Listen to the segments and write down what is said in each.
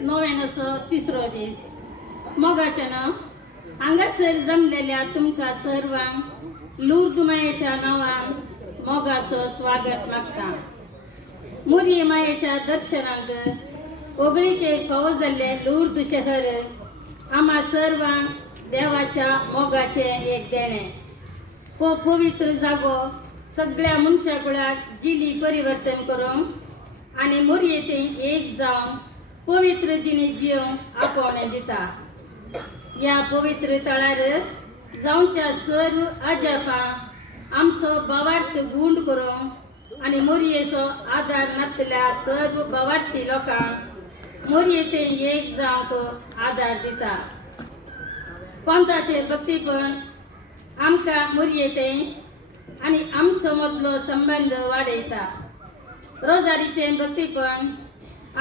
नव्याण्णव तिसरो दीस मोगाच्यान हांगासर जमलेल्या तुमकां सर्वांक लूर्द मायेच्या नांवान मोगाचो स्वागत मागता. मुरी मायेच्या दर्शनांक ओगळीकेक फावो जाल्ले लूर्द शहर आम्हा सर्वांक देवाच्या मोगाचे एक देणे. पवित्र जागो सगळ्या मनशा कुळाक जिली परिवर्तन करूंक आनी मोरयेंत एक जावन पवित्र जिणे जिवंक आपोवणे दिता. ह्या पवित्र तळार जावच्या सर्व आजापां आमचो भावार्थ गुंड करूंक आनी मोरयेचो आदार नातल्या सर्व भावार्थी लोकांक मोरयेंत एक जावंक आदार दिता. पंथाचें भक्तीपण आमकां मोरयेंत आनी आमचो मदलो संबंध वाडयता. रोजारीचें भक्तीपण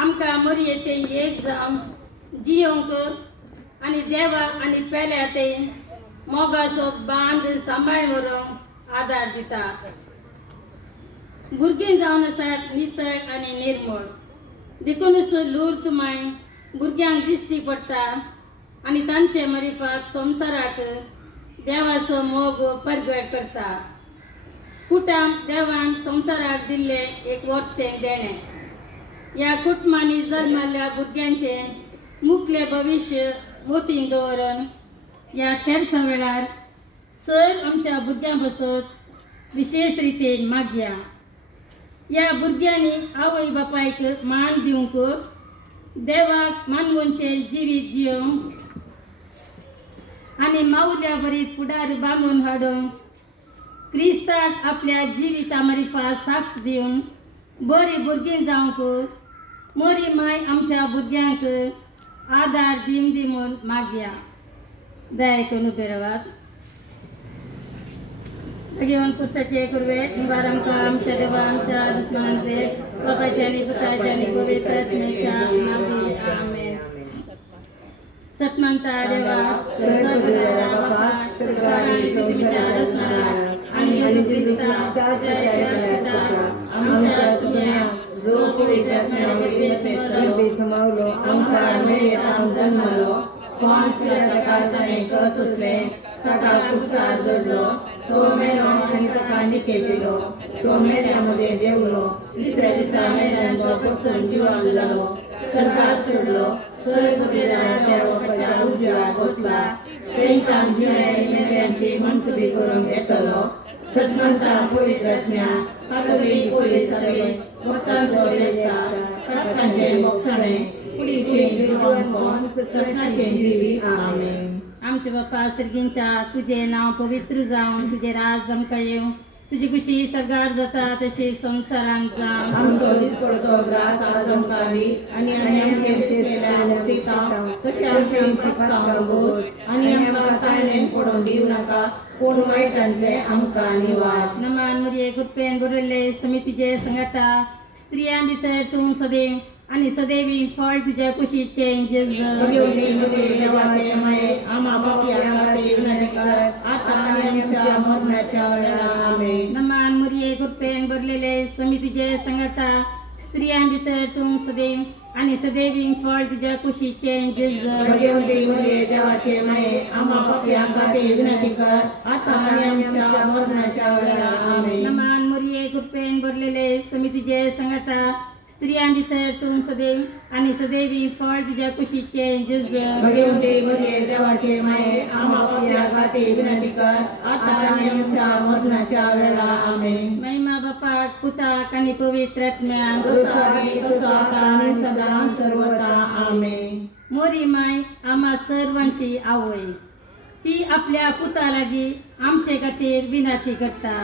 आमकां मोरयेंत एक जावन जियोंक आनी देवा आनी पेल्या ते मोगाचो बांद सांबाळून व्हरूंक आदार दिता. भुरगीं जावन आसात नितळ आनी निर्मळ देखूनच लूर्द माय भुरग्यांक दिश्टी पडटा आनी तांचे मरिफात संवसाराक देवाचो मोग परगट करता. कुटाम देवान संवसाराक दिल्ले एक वर्तें देणें. ह्या कुटुंबांनी जल्माल्या भुरग्यांचे मुखले भविश्य मोतीन दवरून ह्या तेरसा वेळार सर आमच्या भुरग्यां बसत विशेष रितीन मागया. ह्या भुरग्यांनी आवय बापायक मान दिवंक देवाक मानवनचे जिवीत जिवंक आनी माऊल्या बरीत फुडार बांदून हाडूंक क्रिस्ताक आपल्या जिविता मरिफा साक्ष दिवन बरी भुरगीं जावंक मोरी माय आमच्या भुरग्यांक आदार दिम दिमून मागया. दया करून उबे रावात. घेवन पुस्तकाचे कुरवे निवार आमकां आमच्या देवा आमच्या दुश्मनांचे बापायच्या आनी पुताच्या आनी पवित्र आत्म्याच्या नांवान आमेन. सतमंता देवा सर्वदेवा बापा स्वर्गांत आनी पृथ्वीच्या दुश्मनांक आनी येशू ख्रिस्ता आमच्या सुन्याक जो पवित्र आत्म्यान समावलो आमकां मेळटान जल्मलो कोण ताका ताणें कस असले ताका क्रुसार जोडलो तो मेलो आनी ताका निकेपिलो तो मेल्या मदें देंवलो तिसऱ्या दिसा मेल्यान तो परतून जिवाक जालो सर्गाक चडलो सर्ग देवाच्या बापाच्या उजवाड बसला तांकां जियांची मनसुबी करूंक येतलो. सद्मंता पवित्र आत्म्या कातोलीक पळय सभे भक्तांचो एकता पातकांचें मोक्षाणें कुडीचें जिवंतपण सत्याचें जिवीत आमेन. आमचे बापा सर्गींच्या तुझे नांव पवित्र जावन तुझे राज आमकां येवं तुजी खुशी सगार जाता तशी संवसारान जावं. आमचो दिसपडटो ग्रास आज आमकां दी आनी आमचे केल्या मुसीबतां तशें आमची पातकां बोस आनी आमकां ताळणेन पडोवंक दिवं नाका पूण वायटांतले आमकां निवार. नमान मरिये कृपेन बरयल्ले सुमी तुजे संगता स्त्रियां भितर तूं सदैव आनी सदैवी फळ तुज्या कुशीचें देवाचे माये आम्हा पापयांक खातीर विनंती कर आतां आनी आमच्या मरणाच्या वेळार आमेन. नमान मरिये कृपेन बरयल्ले सुमी तुजे संगता स्त्रियां भितर तूं सदैव आनी सदैवी फळ तुज्या कुशीचें देवाचे माये आम्हा पापयांक खातीर विनंती कर आतां आनी आमच्या मरणाच्या वेळार आमेन. नमान मरिये कृपेन बरयल्ले सुमी तुजे संगता स्त्रियां भितर तूं सदैव आनी सदैवी फळ तुज्या कुशीचें देवाचे माये आम्हा पापयांक खातीर विनंती कर आतां आनी आमच्या मरणाच्या वेळार आमेन. महिमा बापाक पुताक आनी पवित्र आत्म्याक आतां आनी सदां सर्वदा आमेन. मोरी माय आम्हा सर्वांची आवय ती आपल्या पुता लागीं आमचे खातीर विनंती करता.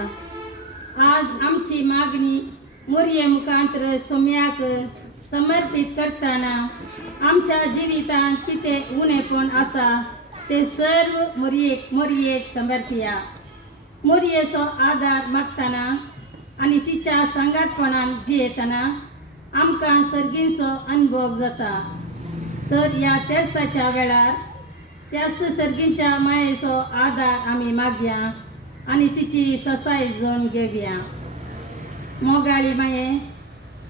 आज आमची मागणी मोरये मुखांतर सोम्याक समर्पित करतना आमच्या जिवितांत कितें उणेपण आसा ते सर्व मोरयेक समर्पिया. मोरयेचो आदार मागतना आनी तिच्या सांगातपणान जियेतना आमकां सर्गींचो अनुभव जाता. तर ह्या तेरसाच्या वेळार त्याच सर्गींच्या मायेचो आदार आमी मागया आनी तिची ससाय जोन घेवया. मोगाळी माये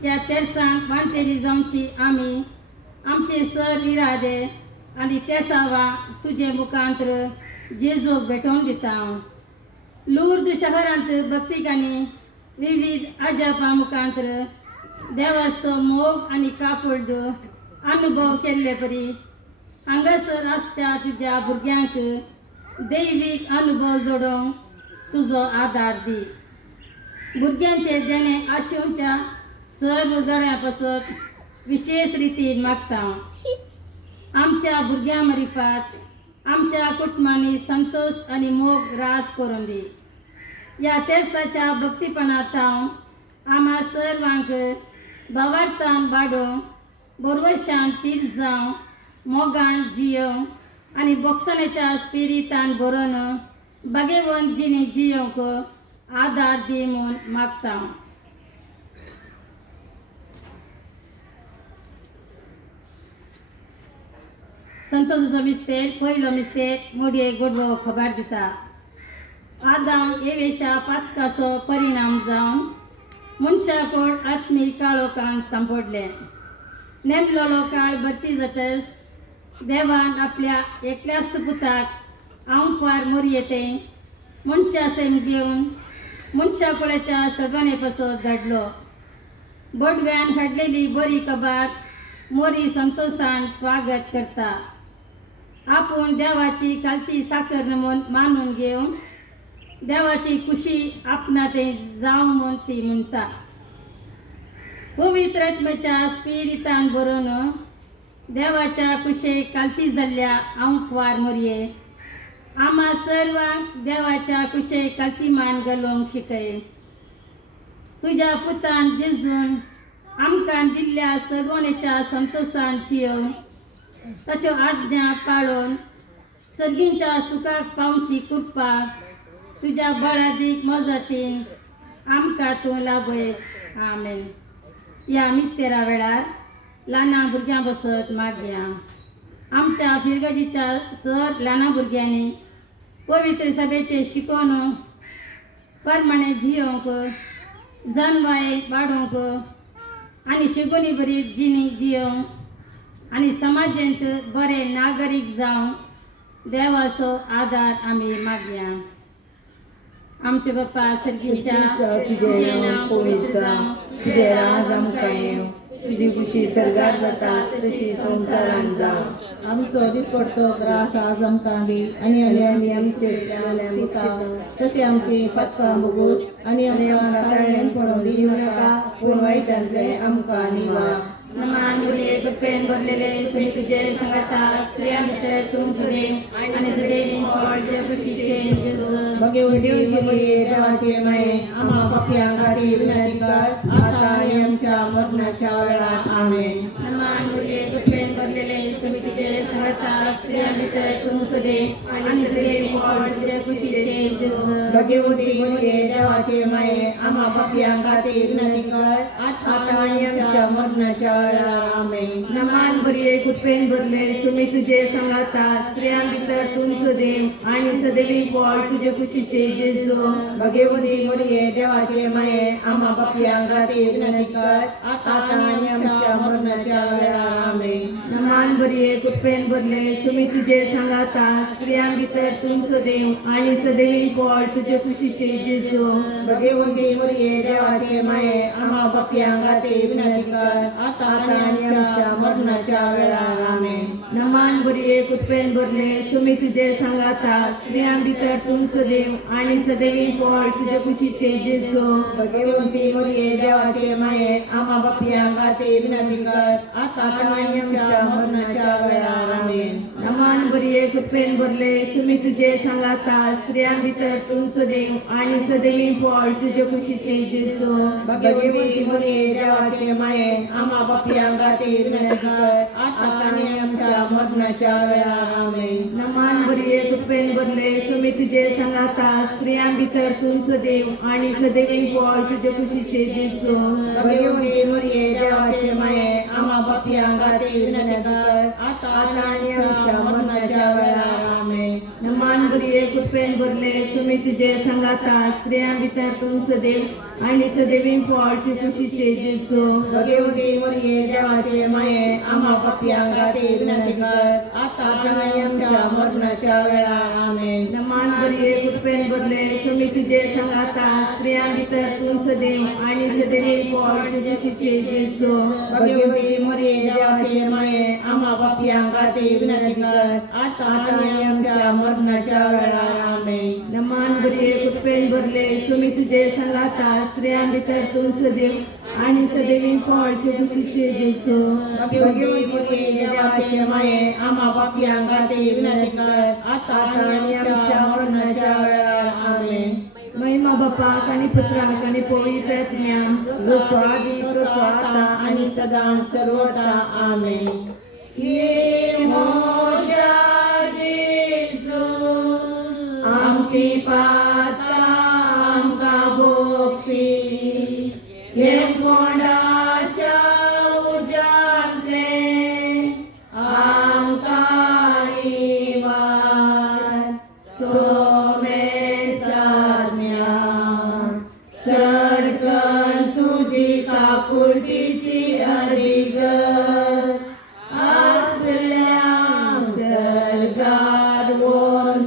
त्या तेरसांक वांटेली जावची आमी आमचे सर इरादे आनी तेसावा तुजे मुखांतर जेजूक भेटोवन दिता. लूर्द शहरांत भक्तिकांनी विविध अजापा मुखांतर देवाचो मोग आनी कापड अनुभव केल्ले परी हांगासर आसच्या तुज्या भुरग्यांक दैवीक अनुभव जोडोवंक तुजो आदार दी. भुरग्यांचे देणे आशुंच्या सर्व जोड्यां पासत विशेष रितीन मागता. आमच्या भुरग्यां मरिफात आमच्या कुटुंबांनी संतोष आनी मोग रास करून दी. या तेरसाच्या भक्तीपणांत आम्हा सर्वांक भावार्थान वाडोवंक बरोवशान तीर जावं मोगान जियोवंक आनी बोगसण्याच्या स्पिरितान बरोवन बागेवंत जिणी जियोवंक आदार दी म्हूण मागता. संतोषाचो मिस्तेक पयलो मिस्तेक मोडयेक गोडवो खबर दिता. आदाम एवेच्या पातकाचो परिणाम जावन मनशाकोड आत्मीक काळोखान सांपडले. नेमलेलो काळ भरती जातच देवान आपल्या एकल्याच पुताक आंकवार मोरयेते मनशा सैम घेवन मनशाकुळाच्या सडवणे पासत धाडलो. बडव्यान हाडलेली बरी खबर मोरी संतोषान स्वागत करता. आपूण देवाची कालती साकर म्हूण मानून घेवन देवाची खुशी आपणा ते जावं म्हूण ती म्हणटा. पवित्र आत्म्याच्या स्पिरितान बरोवन देवाच्या कुशेक कालती जाल्ल्या आंकवार मोरये आम्हा सर्वांक देवाच्या कुशेक कालतीमान घालूंक शिकय. तुज्या पुतान जेजून आमकां दिल्ल्या सडवणेच्या संतोषान जियोवन ताच्यो आज्ञा पाळोवन सर्गींच्या सुखाक पावची कृपा तुज्या बळादीक मजतीन आमकां तूं लाभय. आमेन. या मिस्तेरा वेळार ल्हाना भुरग्यां बसत मागया. आमच्या फिरगजीच्या सर ल्हाना भुरग्यांनी पवित्र सभेचे शिकोवन परमाणे जियोवंक जनवाय वाडोवंक आनी शिगोनी बरी जिणी जियोवंक आनी समाजांत बरे नागरीक जावंक देवाचो आदार आमी मागया. आमचे बाप्पा सर्गीच्या तुझे नांव पवित्र जावं, तुझे राज आमकां येवं, तुजी खुशी सर्गार जाता तशी संवसारांत जावं. आमचो दिसपडटो त्रास आज आमकां दी आनी आमी आमचे तशें आमची पातकां भोगूस आनी आमकां ताळ्यान पडोवंक दिनाका पूण वायटांतले आमकां निवार. नमान गुरे गुप्पेन भरलेले सुमी तुझे संगता स्त्रियां भितर तूं सुदेव आनी सुदेवीन फळ जे खुशीचे भगवती मरिये देवाचे माये आम्हा पापयांक खातीर विनंती कर आतां आनी आमच्या मरणाच्या वेळार. आमेन. नमान गुरे गुप्पेन भरलेले सुमी तुझे संगता स्त्रियां भितर तूं सुदेव आनी सुदेवीन फळ जे खुशीचे भगवती मरिये देवाचे माये आम्हा पापयांक खातीर विनंती कर आतां आनी आमच्या मरणाच्या वेळार. आमेन. नमान बरिये कुटपेन भरले सुमी तुझे संगाता स्त्रियां भितर तूं सुदेव आनी सदैवी फळ तुझे खुशीचे जेजू. भगवती मरिये देवाचे माये आम्हा पापयांक खातीर विनंती कर आतां आनी आमच्या मरणाच्या वेळार. आमेन. नमान बरिये कुटपेन भरले सुमी तुझे संगाता स्त्रियां भितर तूं सुदेव आनी सदैवी फळ तुझे खुशीचे जेजू. भगवती मरिये देवाचे माये आम्हा पापयांक खातीर विनंती कर आतां आनी आमच्या मरणाच्या वेळार. आमेन. नमान बरिये कुटपेन भरले सुमी तुझे संगाता स्त्रियां भितर तूं सुदेव आनी सदैवी फळ तुझे खुशीचे जेजू. भगवती मरिये देवाचे माये आम्हा पापयांक खातीर विनंती कर आतां आनी आमच्या मरणाच्या वेळार. आमेन. नमान बरिये कुटपेन भरले सुमी तुझे संगाता स्त्रियां भितर तूं सुदेव आनी सदैवी फळ तुझे खुशीचे जेजू. भगवती मरिये देवाचे माये आम्हा पापयांक खातीर विनंती कर आतां आनी आमच्या मरणाच्या वेळार. आमेन. नमान बरिये कुटपेन भरले सुमी तुझे संगाता स्त्रियां भितर तूं सुदेव आनी सदैवी फळ तुझे खुशीचे जेजू. भगवती मरिये देवाचे माये आम्हा पापयांक खातीर विनंती कर आतां आनी आमच्या मरणाच्या वेळार. आमेन. नमान बरी कृपेन भरले सुमी तुझे संगाता स्त्रियां भितर तू सदैव आणि सदैवी पोळची खुशीचे जेजू भगवती मरिये देवाचे माये आम्हा पापियांका ते विनंती कर आता आणि आमच्या मरणाच्या वेळा आमेन. नमान बरी कृपेन भरले सुमी तुझे संगाता स्त्रियां भितर तू सदैव आणि सदैवी पोळची खुशीचे जेजू भगवती मरिये देवाचे माये आम्हा पापियांका ते विनंती कर आता आणि आमच्या मरणाच्या वेळा आमेन. नमान बरी कृपेन भरले सुमी तुझे संगाता स्त्रियां भितर तू सदैव आणि सदैवी पोळची खुशीचे जेजू भगवती मरिये देवाचे माये आम्हा पापियांका ते विनंती कर आता आणि आमच्या मरणाच्या वेळा आमेन. महिमा बापाक आणि पुत्राक आणि पवित्रात्म्याक जो स्वादी तो आता आणि सदा सर्वदा आमेन. ये मोजा जेजू आमची पाता आमका भोगशी ये कोणाच्या उजाडले आमका निवार सोमे सारण्या सडकन तुझी काकुटीची अधिगस असल्या सरगार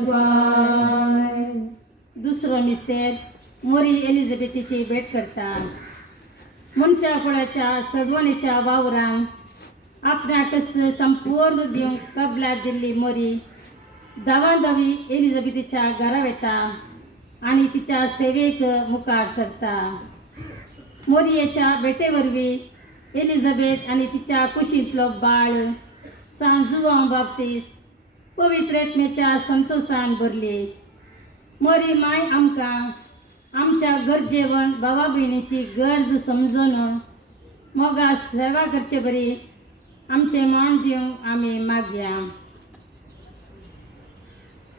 पाय. दुसरो मिस्तेर मोरी एलिझाबेथीची भेट करता. मुनच्या फळाच्या सडवणीच्या वावरांक आपणाकच संपूर्ण दिवंक कबलात दिल्ली मोरी दावांदवी एलिझाबेथीच्या घरा वयता आणि तिच्या सेवेक मुखार सरता. मोरयेच्या भेटे वरवीं एलिझाबेथ आणि तिच्या कुशींतलो बाळ सांजुवां बाबतीस्त पवित्रेत्मेच्या संतोषान भरली. मोरी माय आमकां आमच्या गरजेवन भावा भयणीची गरज समजून मोगा सेवा करचे बरी आमचे मान दिवंक आमी मागया.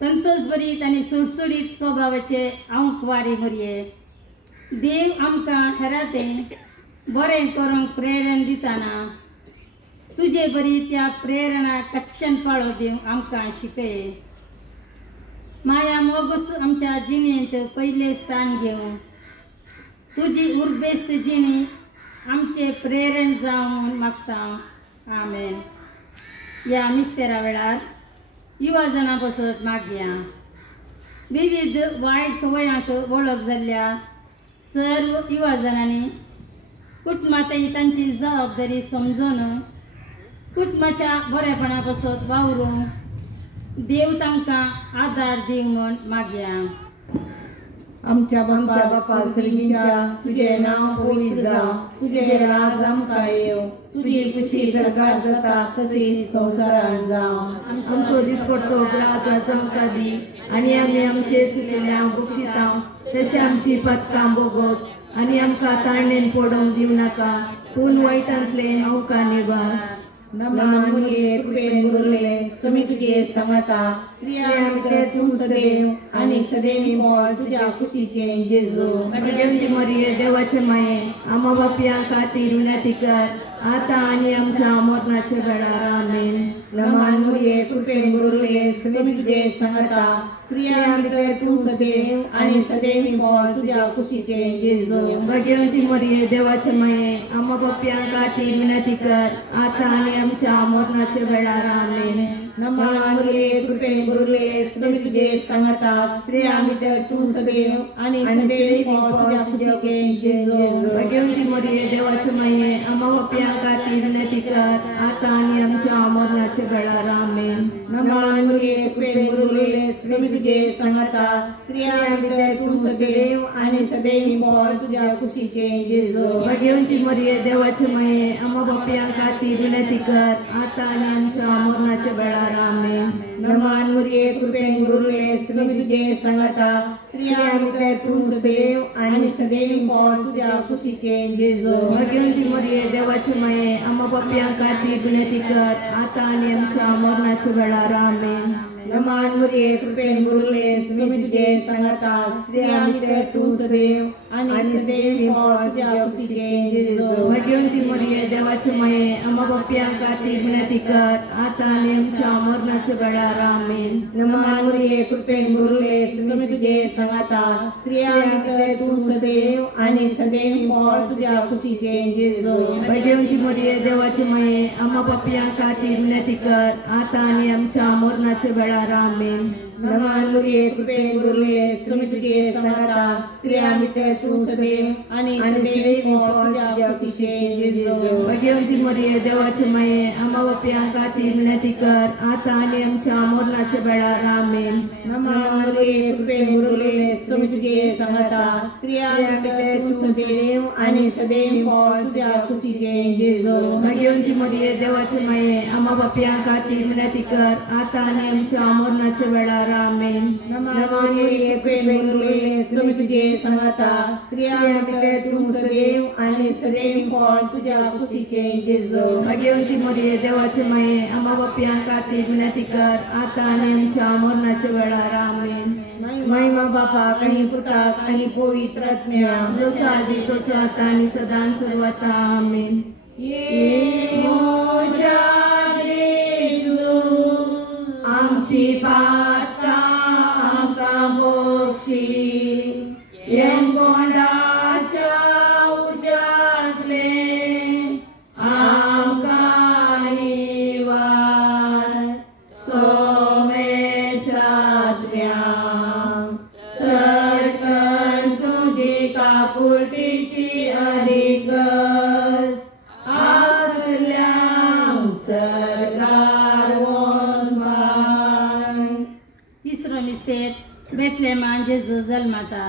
संतोष भरीत आणि सुडसुडीत स्वभावाचे अंकवारी मोरये देव आमकां हेरातेन बरें करूंक प्रेरण दिताना तुझे बरी त्या प्रेरणाक तक्षण पाळो दिवंक आमकां शिकय. माया मोगूच आमच्या जिणेंत पयले स्थान घेवं तुझी उर्बेस्त जिणी आमचे प्रेरण जावं मागता. आमेन. या मिस्तेरा वेळार युवा जनां बसत मागया. विविध वायट संवयांक वळख जाल्ल्या सर्व युवा जनांनी कुटुंबांतय तांची जबाबदारी समजून कुटुंबाच्या बरेपणा बसत वावरूंक देव तांकां आदार दिवं म्हण मागया. आमच्या बापा सैमीच्या तुझे नाव पवित्र जावं तुझे राज आमकां येव तुझी खुशी सरकार जाता तशीच संवसारान जावं. आमचो दिसपट्टो ग्राहकाचो आमकां दी आणि आमी आमचे सुटलेल्या बक्षितां तशें आमची पथकां बोगोस आणि आमकां ताळणेन पडोवंक दिवं नाका पूण वायटांतले आमकां निवार. नमान मुनिये कृपेन गुरुले सुमी तुझे सांगता स्त्रियां भितर तू सदैव आणि सदैवी बोल तुझ्या खुशीचे जेजू. भगवती मरिये देवाचे माये आम्हा बापयां खातीर विनंती कर आता आणि आमच्या मरणाच्या वेळार आमेन. नमान मुनिये कृपेन गुरुले सुमी तुझे सांगता स्त्रियां भितर तू सदैव आणि सदैवी बोल तुझ्या खुशीचे जेजू. भगवती मरिये देवाचे माये आम्हा बापयां खातीर विनंती कर आता आणि आमच्या मरणाच्या वेळार आमेन. नमान मुनिये कृपेन गुरुले सुमी तुझे सांगता स्त्रियां भितर तू सदैव आणि सदैवी बोल तुझ्या खुशीचे जेजू. भगवती मरिये देवाचे माये आम्हा बापयां खातीर विनंती कर आता आणि आमच्या मरणाच्या वेळार आमेन. नमान मुनिये कृपेन गुरुले सुमी तुझे सांगता स्त्रियां भितर तू सदैव आणि सदैवी बोल तुझ्या खुशीचे जेजू. भगवती मरिये देवाचे माये आम्हा बापयां खातीर विनंती कर आता आणि आमच्या मरणाच्या वेळार आमेन. नमान मुनिये कृपेन गुरुले सुमी तुझे सांगता स्त्रियां भितर तू सदैव आणि सदैवी बोल तुझ्या खुशीचे जेजू. भगवती मरिये देवाचे माये आम्हा बापयां खातीर विनंती कर आता आणि आमच्या मरणाच्या वेळार आमेन. नमान मुनिये कृपेन गुरुले सुमी तुझे सांगता स्त्रियां भितर तू सदैव आणि सदैव तुझ्या खुशीचे जेजू. भगवंती मरिये देवाची माये आम्हा पाप्यांका ती विनंती कर आता आणि आमच्या मरणाच्या वेळार आमेन. नमन मरिये कृपेन भरले तुम्ही तुझे संगाता स्त्रिया भितर तू सदैव आणि सदैव तुझ्या खुशीचे जेजू. भगवंती मरिये देवाची माये आम्हा पाप्यांका ती विनंती कर आता आणि आमच्या मरणाच्या वेळार आमेन. नमन मरिये कृपेन भरले तुम्ही तुझे संगाता स्त्रिया भितर तू सदैव आणि सदैव तुझ्या खुशीचे जेजू. भगवंती मरिये देवाची माये आम्हा पाप्यांका ती विनंती कर आता आणि आमच्या मरणाच्या वेळार आमेन. नमन मरिये कृपेन भरले तुम्ही तुझे संगाता स्त्रिया भितर तू सदैव आणि सदैव तुझ्या खुशीचे जेजू. भगवंती मरिये देवाची माये आम्हा पाप्यांका ती विनंती कर आता आणि आमच्या मरणाच्या वेळार आमेन. नमन मरिये कृपेन भरले तुम्ही तुझे संगाता स्त्रिया भितर तू सदैव आणि सदैव तुझ्या खुशीचे जेजू. भगवंती मरिये देवाची माये आम्हा पाप्यांका ती विनंती कर आता आणि आमच्या मरणाच्या वेळार आमेन. महिमा बापाक आणि पुत्राक आणि पवित्र आत्म्याक जसं आधी तसं आता आणि सदा सर्वता आमेन. ये मोजा जेजू आमची पातका आमका मोक्षी येंगोंडाच्या उजागले आमका निवार सोमेशात्म्या सरकन तुझी काकुटीची अधिकस आसल्या सरकार वनवान. तिसरो मिस्टेक बेतलेमान जेजू जल्माता.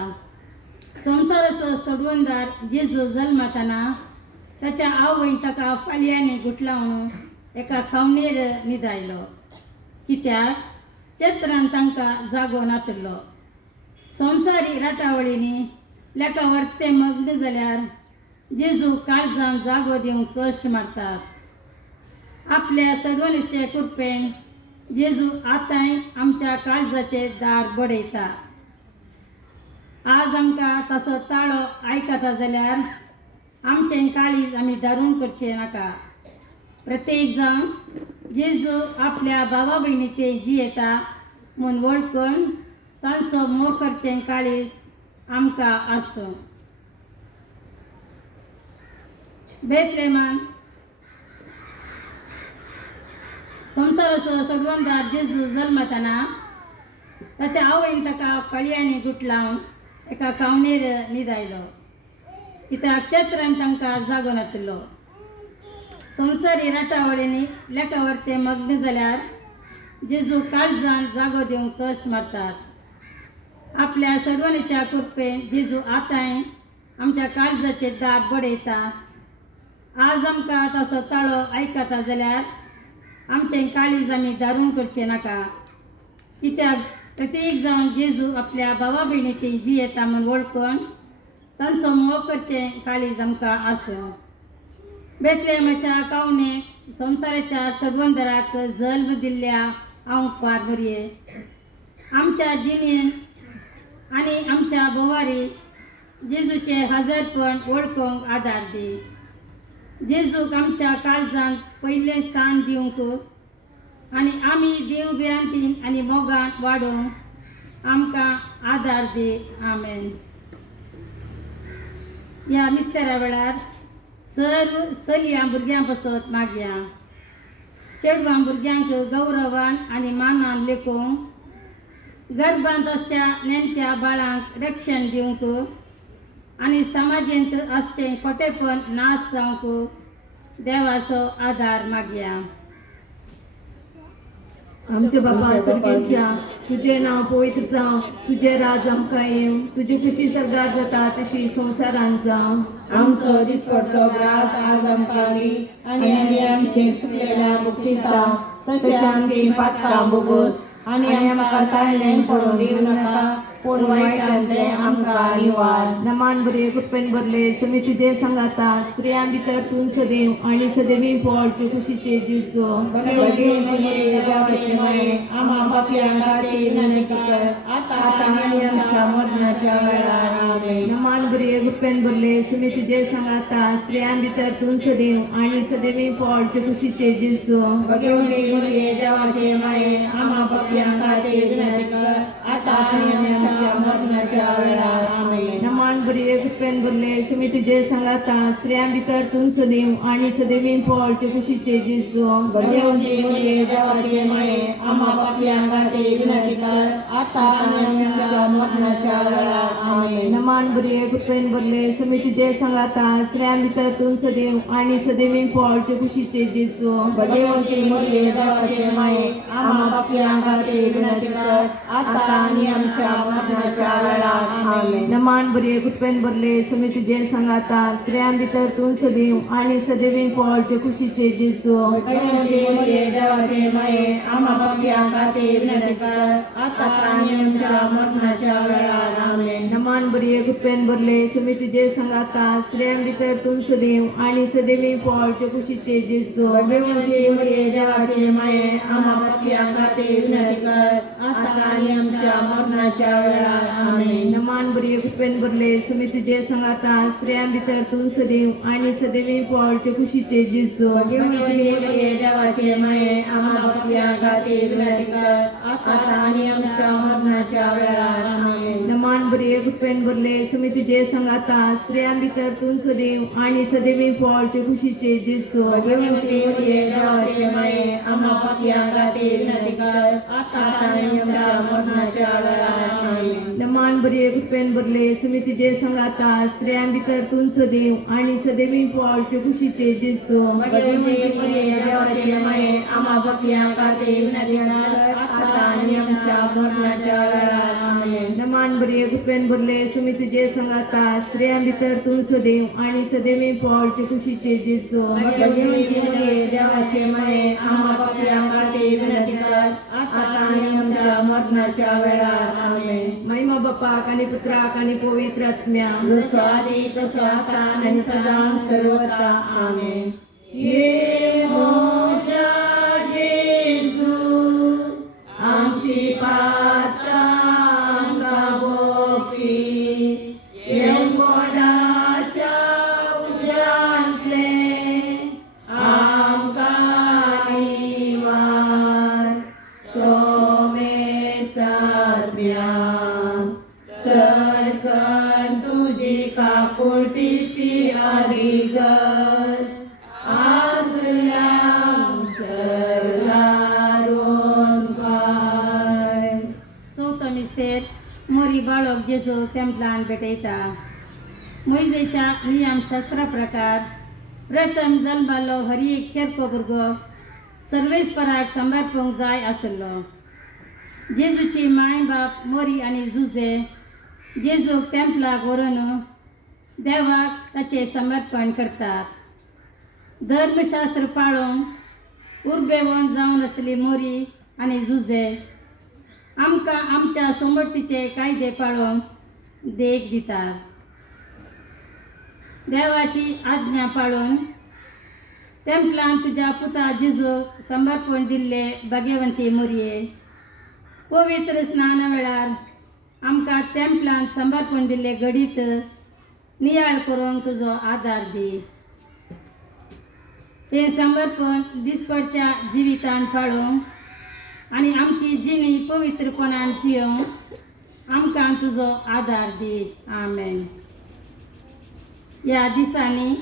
संसाराचो सोडवणदार जेजू जल्माताना ताच्या आवयन ताका फाळयांनी गुटलावन एका खावणेर न्हिदायलो. कित्याक चेत्रान तांकां जागो नातलो. संवसारी राटावळींनी लेका वर्ते मग्न जाल्यार जेजू काळजान जागो दिवंक कश्ट मारतात. आपल्या सडवणीचे कृपेन जेजू आतांय आमच्या काळजाचे दार बडयता. आज आमकां ताचो ताळो आयकता जाल्यार आमचें काळीज आमी दारून करचें नाका. प्रत्येक जाण जेजू आपल्या भावा भयणीचे जियेता म्हूण वळखून तांचो मोग करचें काळीज आमकां आसूं. बेतलेमान संसाराचो सोडवणदार जेजू जल्माताना ताच्या आवयन ताका फाळयांनी गुटलावन एका खावणेर न्हिदायलो. कित्याक चेत्रान तांकां जागो नातलो. संवसारी राटावळींनी लेका वर्ते मग्न जाल्यार जेजू काळजान जागो दिवंक कश्ट मारतात. आपल्या सडवणीच्या कृपेन जेजू आतांय आमच्या काळजाचे दार बडयता. आज आमकां ताचो ताळो आयकता जाल्यार आमचें काळीज आमी दारून करचें नाका. कित्याक प्रत्येक जावन जेजू आपल्या भावा भयणीची जियेता म्हूण वळखून तांचो मोग करचें काळीज आमकां आसूं. बेतलेमाच्या कावणे संवसाराच्या सडवणदाराक जल्म दिल्ल्या हांव पारमरिये आमच्या जिणेन आनी आमच्या बोवारी जेजूचे हजरपण वळखूंक आदार दी. जेजूक आमच्या काळजांत पयलें स्थान दिवंक आनी आमी देव भिरांतीन आनी मोगान वाडोवंक आमकां आदार दी. आमेन. ह्या मिस्तेरा वेळार सर्व चलयां भुरग्यां बसत मागया. चेडवां भुरग्यांक गौरवान आनी मानान लेखोवंक, गर्भांत आसच्या नेणट्या बाळांक रक्षण दिवंक आनी समाजेंत आसचें खोटेपण नाश जावंक देवाचो आदार मागया. आमचे बाबा सर्गेच्या तुझे नाव पवित्र जावं, तुझे राज आमकां येवं, तुजी खुशी सरगार जाता तशी संवसारांत जावं. आमचो दिसपडटो ग्रास आज आमकां दी आनी आमी आमचे चुकलेल्या बक्षिता तशें आमची पातकां बोगोस आनी आमकां ताळणेन पडोवन दिवं नाका पूण वायटांतले आमकां निवार. नमान बरे कृपेन भरले समी तुझे संगाता स्त्रियां भितर तूं सदैव आणि सदैवी फळचे खुशीचे जिवचो. भगवती मरिये देवाचे माये आम्हा पापयांक खातीर विनंती कर आता आनी आमच्या मरणाच्या वेळार आमेन. नमान बरे कृपेन भरले समी तुझे संगाता स्त्रियां भितर तूं सदैव आणि सदैवी फळचे खुशीचे जिवचो. भगवती मरिये देवाचे माये आम्हा पापयांक खातीर विनंती कर आता आनी आमच्या मरणाच्या वेळार आमेन. नमान बरे कृपेन भरले समी तुझे संगाता स्त्रियां भितर तूं सदैव आणि सदैवी फळचे खुशीचे जिवचो. भगवती मरिये देवाचे माये आम्हा पापयांक खातीर विनंती कर आता आनी आमच्या मरणाच्या वेळार आमेन. नमान बरे कृपेन भरले समी तुझे संगाता स्त्रियां भितर तूं सदैव आणि सदैवी फळचे खुशीचे जिवचो. भगवती मरिये देवाचे माये आम्हा पापयांक खातीर विनंती कर आता आनी आमच्या मरणाच्या वेळार आमेन. नमान बरे कृपेन भरले समी तुझे संगाता स्त्रियां भितर तूं सदैव आणि सदैवी फळचे खुशीचे जिवचो. भगवती मरिये देवाचे माये आम्हा पापयांक खातीर विनंती कर आता आनी आमच्या मरणाच्या वेळार आमेन. नमान बरे कृपेन भरले समी तुझे संगाता स्त्रियां भितर तूं सदैव आणि सदैवी फळचे खुशीचे जिवचो. भगवती मरिये देवाचे माये आम्हा पापयांक खातीर विनंती कर आता आनी आमच्या मरणाच्या वेळार आमेन. नमान बरे कृपेन भरले समी तुझे संगाता स्त्रियां भितर तूं सदैव आणि सदैवी फळचे खुशीचे जिवचो. भगवती मरिये देवाचे माये आम्हा पापयांक खातीर विनंती कर आता आनी आमच्या मरणाच्या वेळार आमेन. नमान बरे कृपेन भरले समी तुझे संगाता स्त्रियां भितर तूं सदैव आणि सदैवी फळचे खुशीचे जिवचो. भगवती मरिये देवाचे माये आम्हा पापयांक खातीर विनंती कर आता आनी आमच्या मरणाच्या वेळार आमेन. नमान बरे कृपेन भरले समी तुझे संगाता स्त्रियां भितर तूं सदैव आणि सदैवी फळचे खुशीचे जिवचो. भगवती मरिये देवाचे माये आम्हा पापयांक खातीर विनंती कर आता आनी आमच्या मरणाच्या वेळार आमेन. नमान बरे कृपेन भरले समी तुझे संगाता स्त्रियां भितर तूं सदैव आणि सदैवी फळचे खुशीचे जिवचो. भगवती मरिये देवाचे माये आम्हा पापयांक खातीर विनंती कर आता आनी आमच्या मरणाच्या वेळार आमेन. महिमा बापाक आणि पुत्राक आणि पवित्र आत्म्याक जसो आदी तसो आता आनी सदां सर्वदा आमेन. ये मोच्या जेजू आमची पातळां आमकां बक्षी येवकोडाच्या उज्यांतले आमकां निवार. सोमे साध्या सरकन तुजी काकुळटीची आदिगस आसल्यां सरगारोन पाय. चवथो मिस्तेर मोरी बाळक जेजू तेंपलान भेटयता. मोइजेच्या नियमशास्त्रा प्रकार प्रथम जल्मालो हर एक चेरको भुरगो सर्वेस्पराक सांबाळपूंक जाय आसलो. जेजूची माय बाप मोरी आनी जुजे जेजूक तेंपलाक व्हरून देवाक ताचे समर्पण करतात. धर्मशास्त्र पाळूंक उर्बेवंत जावन आसली मोरी आनी जुजे आमकां आमच्या सोमतीचे कायदे पाळूंक देख दितात. देवाची आज्ञा पाळून तेंपलान तुज्या पुता जेजूक समर्पण दिल्ले भाग्यवंती मोरये, पवित्र स्नाना वेळार आमकां तेंपलान समर्पण दिल्ले घडीत नियाळ करूंक तुजो आदार दी. हे समर्पण दिसपडच्या जिवितान पाळूंक आनी आमची जिणी पवित्रपणान जियोंक आमकां तुजो आदार दी. आमेन. ह्या दिसांनी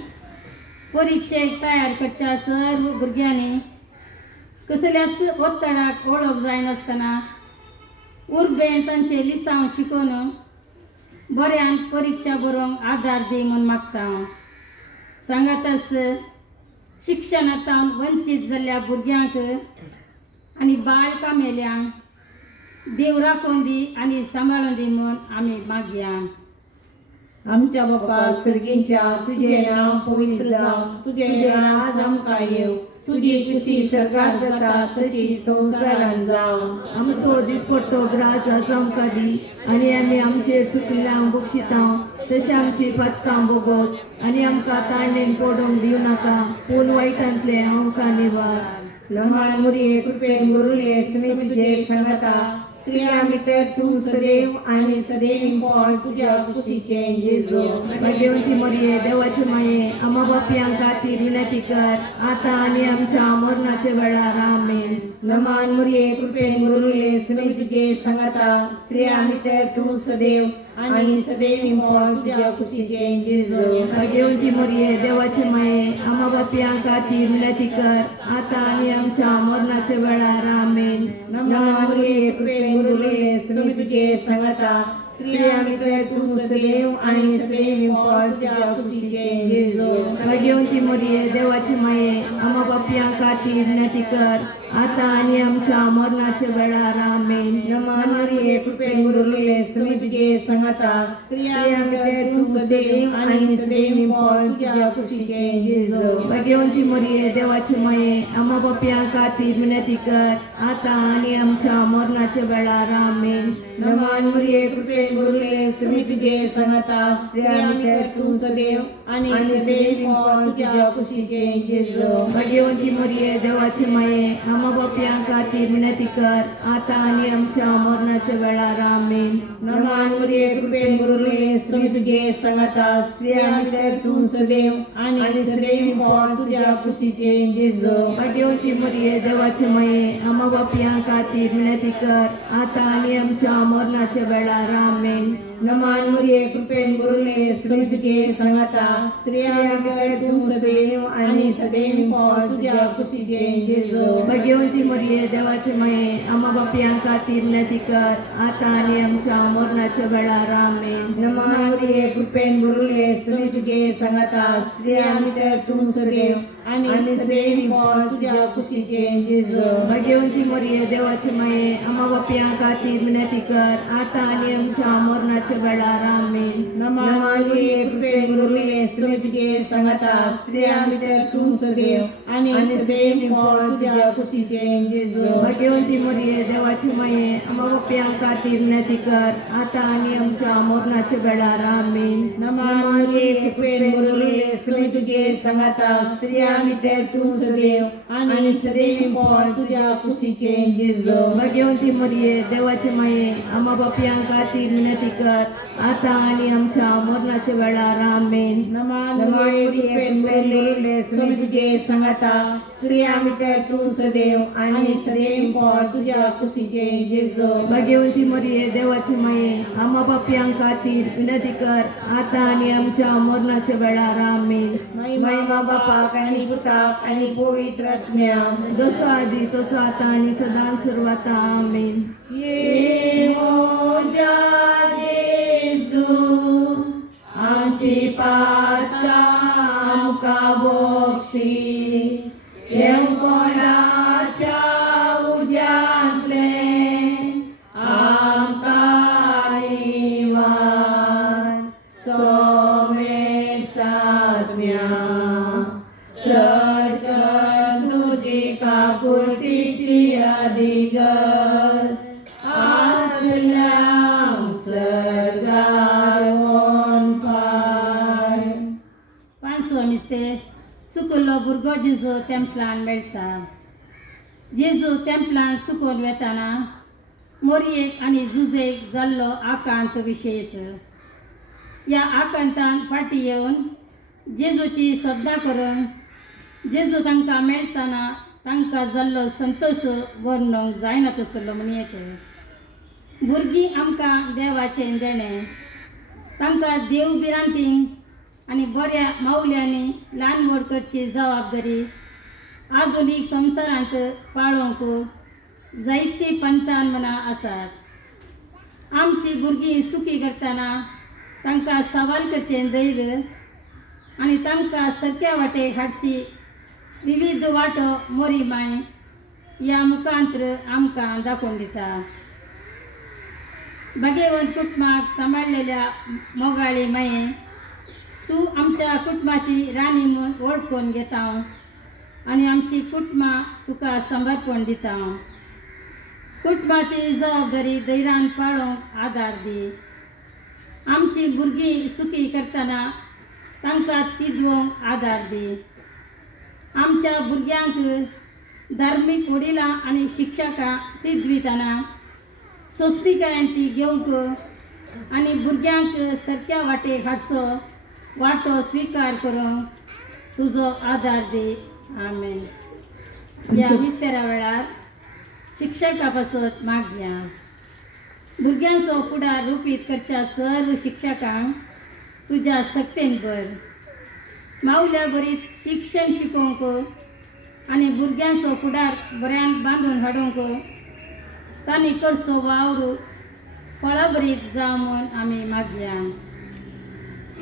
परीक्षेक तयार करच्या सर्व भुरग्यांनी कसल्याच ओत्तडाक वळख जायनासतना उर्बेन तांचे लिसांव शिकोवन बऱ्यान परीक्षा बरोवंक आदार दी म्हूण मागता. सांगातच शिक्षणांतान वंचीत जाल्ल्या भुरग्यांक आनी बाळ कामेल्यांक देव राखून दी आनी सांबाळून दी म्हूण आमी मागया. आमच्या बापा सर्गीच्या तुझे नाव पवित्र जावं, तुझे राज आमकां येव, तुझी कुशी सरकार जाता तशी संसारान जाव. आमचो दिसपट्टो ग्राचा चमका दी आनी आमी आमचेर चुकिल्ल्यांक बक्षितांव तशी आमची पथकां बोगोस आनी आमकां ताणेन पडोवंक दिवं नाका पूण वायटांतले आमकां निवार. लहान मुरये कृपेन गुरुले समीप तुझे सांगता स्त्रिया भितर तू सदैव आणि सदैव इंपॉल तुझ्या कुशीचे जेजू. भाग्यवंती मरिये देवाचे माये आम्हा बापयां खातीर विनंती कर आता आनी आमच्या मरणाच्या वेळार आमेन. लहान मुरये कृपेन गुरुले समीप तुझे सांगता स्त्रिया भितर तू सदैव आणि सदैव इंपॉल तुझ्या कुशीचे जेजू. भाग्यवंती मरिये देवाचे माये आम्हा बापयां खातीर विनंती कर आता आनी आमच्या मरणाच्या वेळार आमेन. लहान मुरये कृपेन गुरुले समीप तुझे सांगता स्त्रिया भितर तू सदैव आणि सदैव इंपॉल तुझ्या कुशीचे जेजू. भाग्यवंती मरिये देवाचे माये आम्हा बापयां खातीर विनंती कर आता आनी आमच्या मरणाच्या वेळार आमेन. लहान मुरये कृपेन गुरुले समीप तुझे सांगता स्त्रिया भितर तू सदैव आणि सदैव इंपॉल तुझ्या कुशीचे जेजू. भाग्यवंती मरिये देवाचे माये आम्हा बापयां खातीर विनंती कर आता आनी आमच्या मरणाच्या वेळार आमेन. लहान मुरये कृपेन गुरुले समीप तुझे सांगता स्त्रिया भितर तू सदैव आणि सदैव इंपॉल तुझ्या कुशीचे जेजू. भाग्यवंती मरिये देवाचे माये आम्हा बापयां खातीर विनंती कर आता आनी आमच्या मरणाच्या वेळार आमेन. लहान मुरये कृपेन गुरुले समीप तुझे सांगता स्त्रिया भितर तू सदैव आणि सदैव इंपॉल तुझ्या कुशीचे जेजू. भाग्यवंती मरिये देवाचे माये आम्हा बापयां खातीर विनंती कर आता आनी आमच्या मरणाच्या वेळार आमेन. लहान मुरये कृपेन गुरुले समीप तुझे सांगता स्त्रिया भितर तू सदैव आणि सदैव इंपॉल तुझ्या कुशीचे जेजू. भाग्यवंती मरिये देवाचे माये आम्हा बापयां खातीर विनंती कर आता आनी आमच्या मरणाच्या वेळार आमेन. लहान मुरये कृपेन गुरुले समीप तुझे सांगता स्त्रिया भितर तू सदैव आणि सदैव इंपॉल तुझ्या कुशीचे जेजू. भाग्यवंती मरिये देवाचे माये आम्हा बापयां खातीर विनंती कर आता आनी आमच्या मरणाच्या वेळार आमेन. लहान मुरये कृपेन गुरुले समीप तुझे सांगता स्त्रिया भितर तू सदैव आणि सदैव इंपॉल तुझ्या कुशीचे जेजू. भाग्यवंती मरिये देवाचे माये आम्हा बापयां खातीर विनंती कर आता आनी आमच्या मरणाच्या वेळार आमेन. लहान मुरये कृपेन गुरुले समीप तुझे सांगता स्त्रिया भितर तू सदैव आणि सदैव इंपॉल तुझ्या कुशीचे जेजू. भाग्यवंती मरिये देवाचे माये आम्हा बापयां खातीर विनंती कर आता आनी आमच्या मरणाच्या वेळार आमेन. लहान मुरये कृपेन गुरुले समीप तुझे सांगता स्त्रिया भितर तू सदैव आणि सदैव इंपॉल तुझ्या कुशीचे जेजू. भाग्यवंती मरिये देवाचे माये आम्हा बापयां खातीर विनंती कर आता आनी आमच्या मरणाच्या वेळार आमेन. महिमा बापाक आणि पुताक आणि पवित्र आत्म्याक जसो आदी तसो आता आनी सदां सुरवाता आमेन. ये मोजा जेजू आमची पातकां आमकां बक्षी कोणाच्या उज्यांतले आमकां निवार. सोमे सात्म्या सटकन तुजी काकुळटीची अधिगस आसल्यांक सरकार वोन पाय. पांचवो मिस्तेर चुकल्लो भुरगो जेजू तेंपलान मेळटा. जेजू तेंपलान चुकोवन वेताना मोरयेक आनी जुजेक जाल्लो आकांत विशेश. ह्या आकांतान फाटीं येवन जेजूची श्रद्धा करून जेजू तांकां मेळटाना तांकां जाल्लो संतोश वर्णूंक जायना तसलो म्हणयेक. भुरगीं आमकां देवाचें देणें. तांकां देव बिरांतींक आनी बऱ्या माऊल्यांनी ल्हान व्हड करची जबाबदारी आधुनीक संवसारांत पाळोवंक जायती पंथान मना आसात. आमची भुरगीं सुखी करतना तांकां सवाल करचें धैर्य आनी तांकां सारक्या वाटेक हाडची विविध वाटो मोरीमाय ह्या मुखांत्र आमकां दाखोवन दिता. भाग्यवंत कुटुंबाक सांबाळलेल्या मोगाळी माये तूं आमच्या कुटुंबाची राणी म्हूण वळखून घेता आनी आमची कुटुंबां तुका समर्पण दिता. कुटुंबाची जबाबदारी धैर्यान पाळोवंक आदार दी. आमची भुरगीं सुखी करतना तांकां तिदवंक आदार दी. आमच्या भुरग्यांक धार्मीक वडिलां आनी शिक्षकां तिदवितना सोस्तीकायेन ती घेवंक आनी भुरग्यांक सारक्या वाटेक हाडचो वाटो स्विकार करूंक तुजो आदार दी. आमेन. ह्या मिस्तेरा वेळार शिक्षका पासून मागया. भुरग्यांचो फुडार रुपीत करच्या सर्व शिक्षकांक तुज्या सक्तेन भर. मावल्या बरीत शिक्षण शिकोवंक आनी भुरग्यांचो फुडार बऱ्यान बांदून हाडूंक तांणी करचो वावर फळां बरीत जावं म्हूण आमी मागया.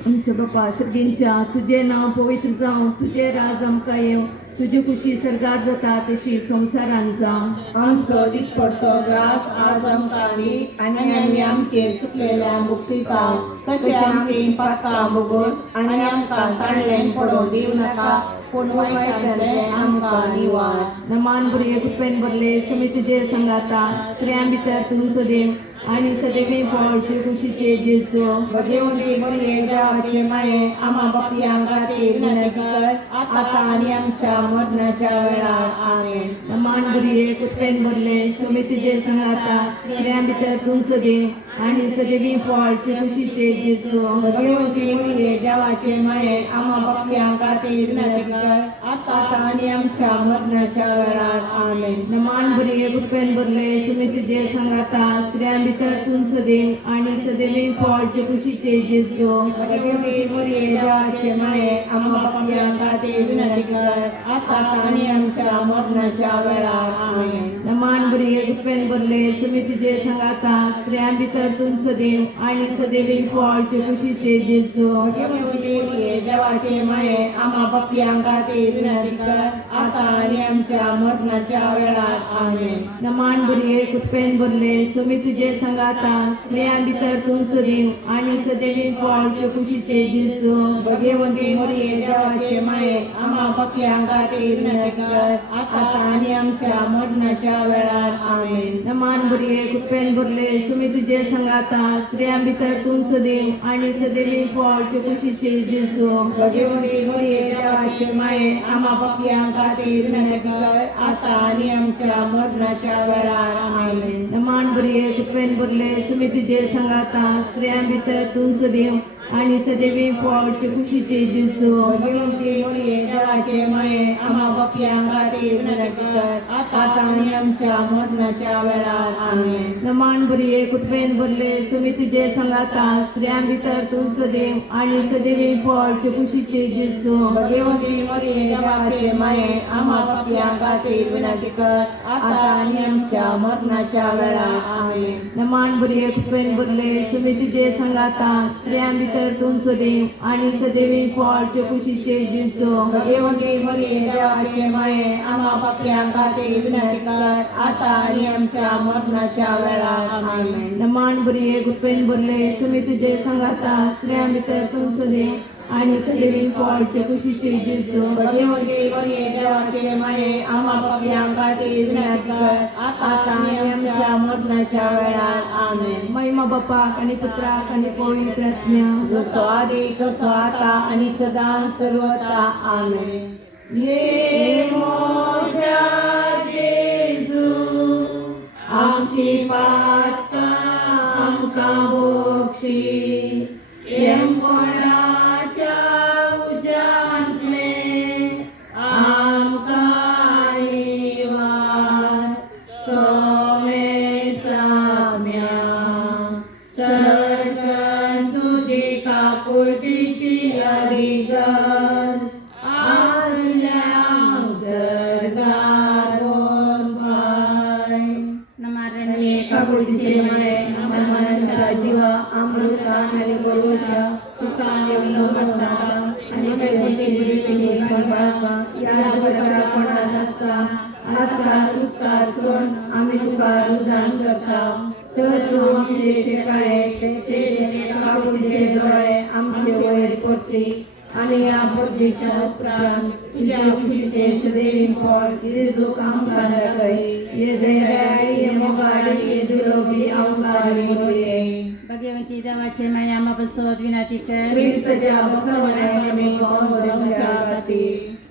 आमच्या बापा सगळींच्या तुझे नाव पवित्र जावं, तुझे राज आमकां येवं, तुजी खुशी सरगार जाता तशी संवसारान जावं. आमचो दिसपडटो ग्रास आज आमकां दी आनी आमी आमचेर चुकलेल्या मुक्षितांव तशें आमची पातकां बोगोस आनी आमकां ताणलें पडोवंक दिवं नाका, पूण वायटांतलें आमकां निवार. नमान बरे कुपेन भरले समी तुजे संगाता स्त्रियां भितर तूं सदैव आनी सदैवी फळ तुजे खुशीचे जेजू. भगवंती मरिये देवाचे माये आम्हा बापयांक खातीर विनंती कर, आतां आनी आमच्या मरणाच्या वेळार. आमेन. नमान बरे कुपेन भरले समी तुजे संगाता स्त्रियां भितर तूं सदैव आनी सदैवी फळ तुजे खुशीचे जेजू. भगवंती मरिये देवाचे माये आम्हा बापयांक खातीर विनंती कर, आतां आनी आमच्या मरणाच्या वेळार. आमेन. नमान बरे कुपेन भरले समी तुजे संगाता स्त्रियां भितर तूं सदैव आनी सदैवी फळ तुजे खुशीचे जेजू. भगवंती मरिये देवाचे माये आम्हा बापयांक खातीर विनंती कर, आतां आनी आमच्या मरणाच्या वेळार. आमेन. नमान बरे कुपेन भरले समी तुजे संगाता स्त्रियां भितर तूं सदैव आनी सदैवी फळ तुजे खुशीचे जेजू. भगवंती मरिये देवाचे माये आम्हा बापयांक खातीर विनंती कर, आतां आनी आमच्या मरणाच्या वेळार. आमेन. नमान बरे कुपेन भरले समी तुजे संगाता स्त्रियां भितर तूं सदैव आनी सदैवी फळ तुजे खुशीचे जेजू. भगवंती मरिये देवाचे माये आम्हा बापयांक खातीर विनंती कर, आतां आनी आमच्या मरणाच्या वेळार. आमेन. नमान बरे कुपेन भरले समी तुजे संगाता स्त्रियां भितर तूं सदैव आनी सदैवी फळ तुजे खुशीचे जेजू. भगवंती मरिये देवाचे माये आम्हा बापयांक खातीर विनंती कर, आतां आनी आमच्या मरणाच्या वेळार. आमेन. नमान बरे कुपेन भरले समी तुजे संगाता स्त्रियां भितर तूं सदैव आनी सदैवी फळ तुजे खुशीचे जेजू. भगवंती मरिये देवाचे माये आम्हा बापयांक खातीर विनंती कर, आतां आनी आमच्या मरणाच्या वेळार. आमेन. नमान बरे कुपेन भरले समी तुजे संगाता स्त्रियां भितर तूं सदैव आनी सदैवी फळ तुजे खुशीचे जेजू. भगवंती मरिये देवाचे माये आम्हा बापयांक खातीर विनंती कर, आतां आनी आमच्या मरणाच्या वेळार. आमेन. नमान बरे कुपेन भरले समी तुजे संगाता स्त्रियां भितर तूं सदैव आनी सदैवी फळ तुजे खुशीचे जेजू. भगवंती मरिये देवाचे माये आम्हा बापयांक खातीर विनंती कर, आतां आनी आमच्या मरणाच्या वेळार. आमेन. नमान बरे कुपेन भरले समी तुजे संगाता स्त्रियां भितर तूं सदैव आनी सदैवी फळ तुजे खुशीचे जेजू. भगवंती मरिये देवाचे माये आम्हा बापयांक खातीर विनंती कर, आतां आनी आमच्या मरणाच्या वेळार. आमेन. महिमा बापाक आनी पुत्राक आनी पवित्र आत्म्याक जसो आदी तसो आतां आनी सदां सर्वदा. आमेन. ये मोठा जेजू आमची पातकां आमकां बक्षी, येमपणाच्या उज्यांतले आमकां निवार. सोमे साम्या सडकन तुजी काकुळटीची अधिगज, आसल्यांक सरगार पाय. नमारण्ये काकुळटीचे माये आमच्या जिवा अमृता आनी गोडोशा तुका येवलो म्हणटा आनी तेजी सांबाळपाक या जगाच्या कोणात आसता. आस्कार उस्कार सोड आमी तुका रुजान करता. तर तूं आमचे शेकाळे ते काकुळटीचे दोळे आमचे वयर परती. आणि या बुद्धीच्या उपरांत तुझ्या खुशीचे सदैव फळ जेजू कामकांडा करी ये दयाळी ये मोगाळी ये दुलोभी अवंकारी मोरे भगवंती देवाचे माया मापसोत विनंती कर ख्रिस्ताच्या बसवण्याने मी पहुंचल्या गती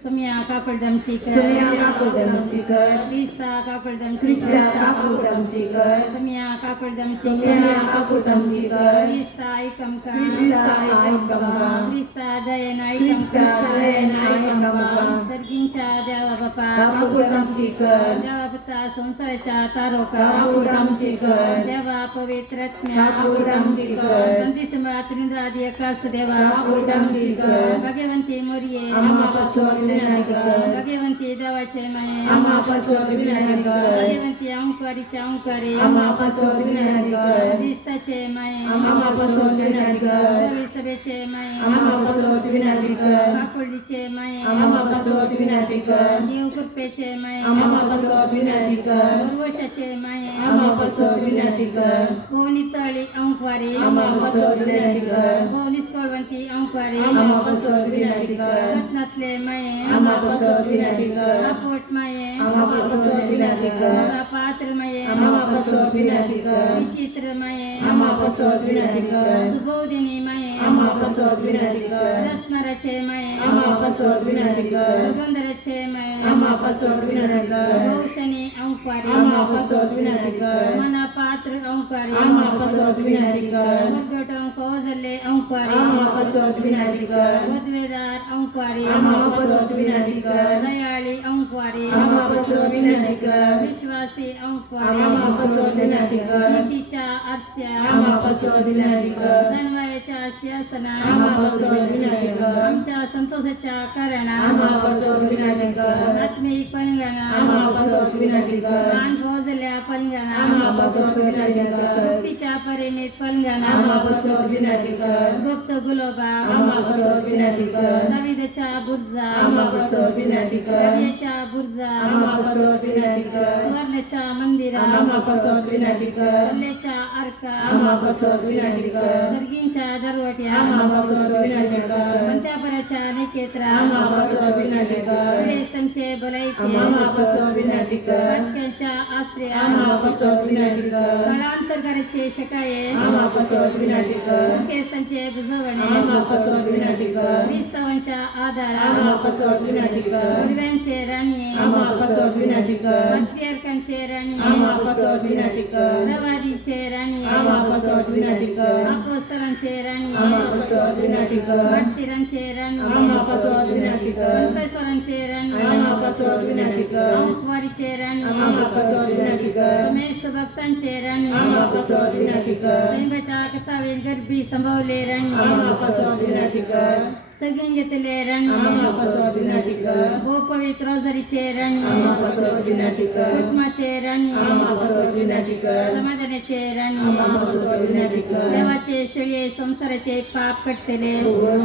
सुम्या काकडदमची कर सुम्या काकडदमची कर ख्रिस्ता काकडदमची ख्रिस्ता काकडदमची कर सुम्या काकडदमची सुम्या काकडदमची कर ख्रिस्ता ऐकम का ख्रिस्ता ऐकमका ख्रिस्ता दयेन ख्रिस्ता दयेन ऐकमका सर्गींच्या देवा बापा काकडदमची कर देवा पुता संसाराच्या तारोका काकडदमची कर देवा पवित्रत्म्या काकडदमची कर संदेश त्रिंदादी एकास देवा काकडदमची कर भगवंती मोरिये आम्हा पासोत विनंती कर भगवंती देवाचे माये आम्हा पासोत विनंती कर भगवंती अंकारीच्या अंकारे आम्हा पासोत विनंती कर ख्रिस्ताचे माये आम्हा पासोत विनंती कर सभेचे माये आम्हा पासोत विनंती कर काकुळीचे माये आम्हा पासोत विनंती कर देव कृपेचे माये आम्हा पासोत विनंती कर पूर्वशाचे माये आम्हा पासोत विनंती कर कोणी तळी अंकवारे आम्हा पासोत विनंती कर कोणी स्कळवंती अंकवारे आम्हा पासोत विनंती कर रत्नातले माये आम्हा पासोत विनंती कर कापोट माये आम्हा पासोत विनंती कर पात्र माये आम्हा पासोत विनंती कर विचित्र माये आम्हा पासोत विनंती कर सुबोधिनी माये आम्हा पासोत विनंती कर रस्मराचे माये आम्हा पासोत विनंती कर सुगंधराचे माये आम्हा पासोत विनंती कर भौषणी अंकवारे आम्हा पासोत विनंती कर मना पात्र अंकवारे आम्हा पासोत विनंती कर मुरगट अंकवजले अंकवारे आम्हा पासोत विनंती कर पदवेदार अंकवारे आम्हा पासोत विनंती कर दयाळी अंकवारे आम्हा पासोत विनंती कर विश्वासी अंकवारे आम्हा पासोत विनंती कर नीतीच्या आरत्या आम्हा पासोत विनंती कर तन्वयाच्या शासना आम्हा पासोत विनंती कर आमच्या संतोषाच्या कारणा आम्हा पासोत विनंती कर आत्मिक पलंगणा आम्हा पासोत विनंती कर मान भोजल्या पलंगणा आम्हा पासोत विनंती कर मुक्तीच्या परिमित पलंगणा आम्हा पासोत विनंती कर गुप्त गुलोबा आम्हा पासोत विनंती कर दाविदच्या बुर्जा आम्हा पासोत विनंती कर दर्याच्या बुर्जा आम्हा पासोत विनंती कर सुवर्णाच्या मंदिरा आम्हा पासोत विनंती कर कल्लेच्या अर्का आम्हा पासोत विनंती कर सर्गींच्या दरवट्या आम्हा पासोत विनंती कर मंत्यापराच्या निकेत्रा आम्हा पासोत विनंती कर त्यांचे बलायके आम्हा पासोत विनंती कर वाक्याच्या आश्रया आम्हा पासोत विनंती कर कळांतरकाराचे शकाये आम्हा पासोत विनंती कर केसांचे बुजवणे आम्हा पासोत विनंती कर ख्रिस्तावांच्या आधारा आम्हा पासोत विनंती कर पूर्व्यांचे राणी आम्हा पासोत विनंती कर पात्रियार्कांचे राणी आम्हा पासोत विनंती कर प्रवादीचे राणी आम्हा पासोत विनंती कर अपोस्तलांचे राणी आम्हा पासोत विनंती कर मार्तिरांचे राणी आम्हा पासोत विनंती कर कल्पेश्वरांचे राणी आम्हा पासोत विनंती कर अंकवारीचे राणी आम्हा पासोत विनंती कर समेश भक्तांचे राणी आम्हा पासोत विनंती कर सैन्याच्या कथावेन गर्भी संभवले राणी आम्हा पासोत विनंती कर सगळी घेतले राणी आम्हा पासोत विनंती कर गो पवित्र रोजरीचे राणी आम्हा पासोत विनंती कर कुटुंबाचे राणी आम्हा पासोत विनंती कर समाधानाचे राणी आम्हा पासोत विनंती कर देवाचे शेळी संसाराचे पाप कटतेले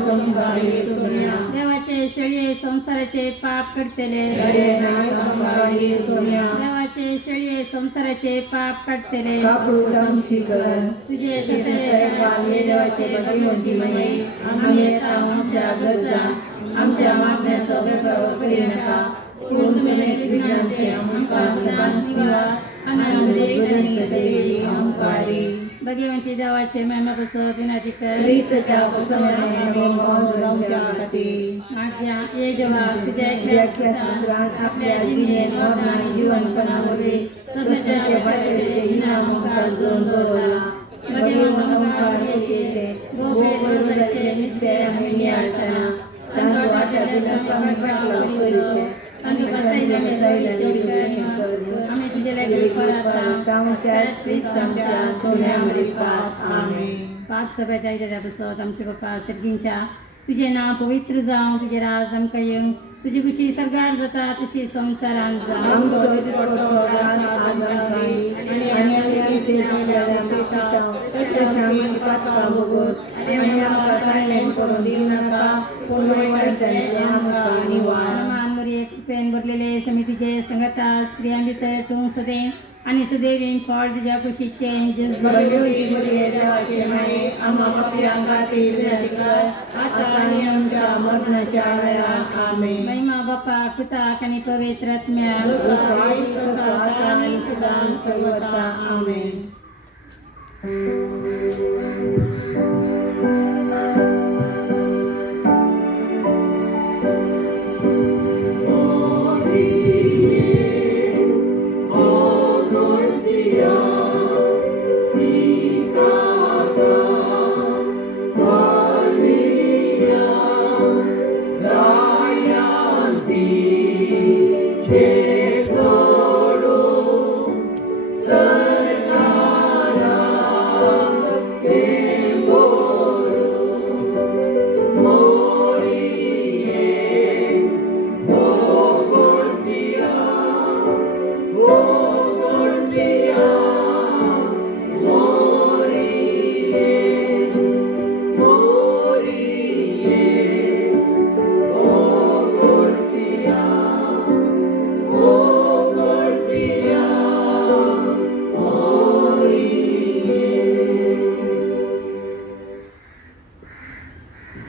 संगाई सोन्या देवाचे शेळी संसाराचे पाप कटतेले संगाई सोन्या देवाचे शेळी संसाराचे पाप कटतेले काकुळम शिकर तुझे देवाचे भगवंती मये आम्ही येता आमच्या गरजा आमच्या मागण्या सगळ्या करी नका विज्ञानते आमका सदाच निवा आनंदे अंकारी भगवंती देवाचे महिमापासून विनंती कर ख्रिस्ताच्या बसवण्याने मी पहुंचल्या गती माझ्या ये देवा तुझ्या आपल्या जिनेन आणि जीवनपणावरवे तसंच्या बचाचे इनाम काढून दोला भगवंताचे गोपे रोजाचे मिस्ते आम्ही नियाळताना तांदूळाच्या दिवसामध्ये पाठला करीशे तांदूळ बसायला आम्ही तुझ्या लागली पराता ख्रिस्तांच्या सोन्यामध्ये पात आमेन पाच सगळ्याच्या इत्यापासून आमचे बाप्पा सर्गींच्या तुझे नाव पवित्र जावं तुझे राज आमकां येवं तुझी खुशी सरगार जाता तशी संसारान जावं पेन भरलेले समितीचे संगता स्त्रियां भितर तूं सदें आणि सुदैवीन फळ तुझ्या कुशीचे बळी बळी देवाचे माये आम्हा पापियांगातील विनंती कर आता आणि आमच्या मरणाच्या वेळा आमेन. महिमा बापा पिता आणि पवित्र आत्म्या आणि सुद्धा सर्वदा आमेन.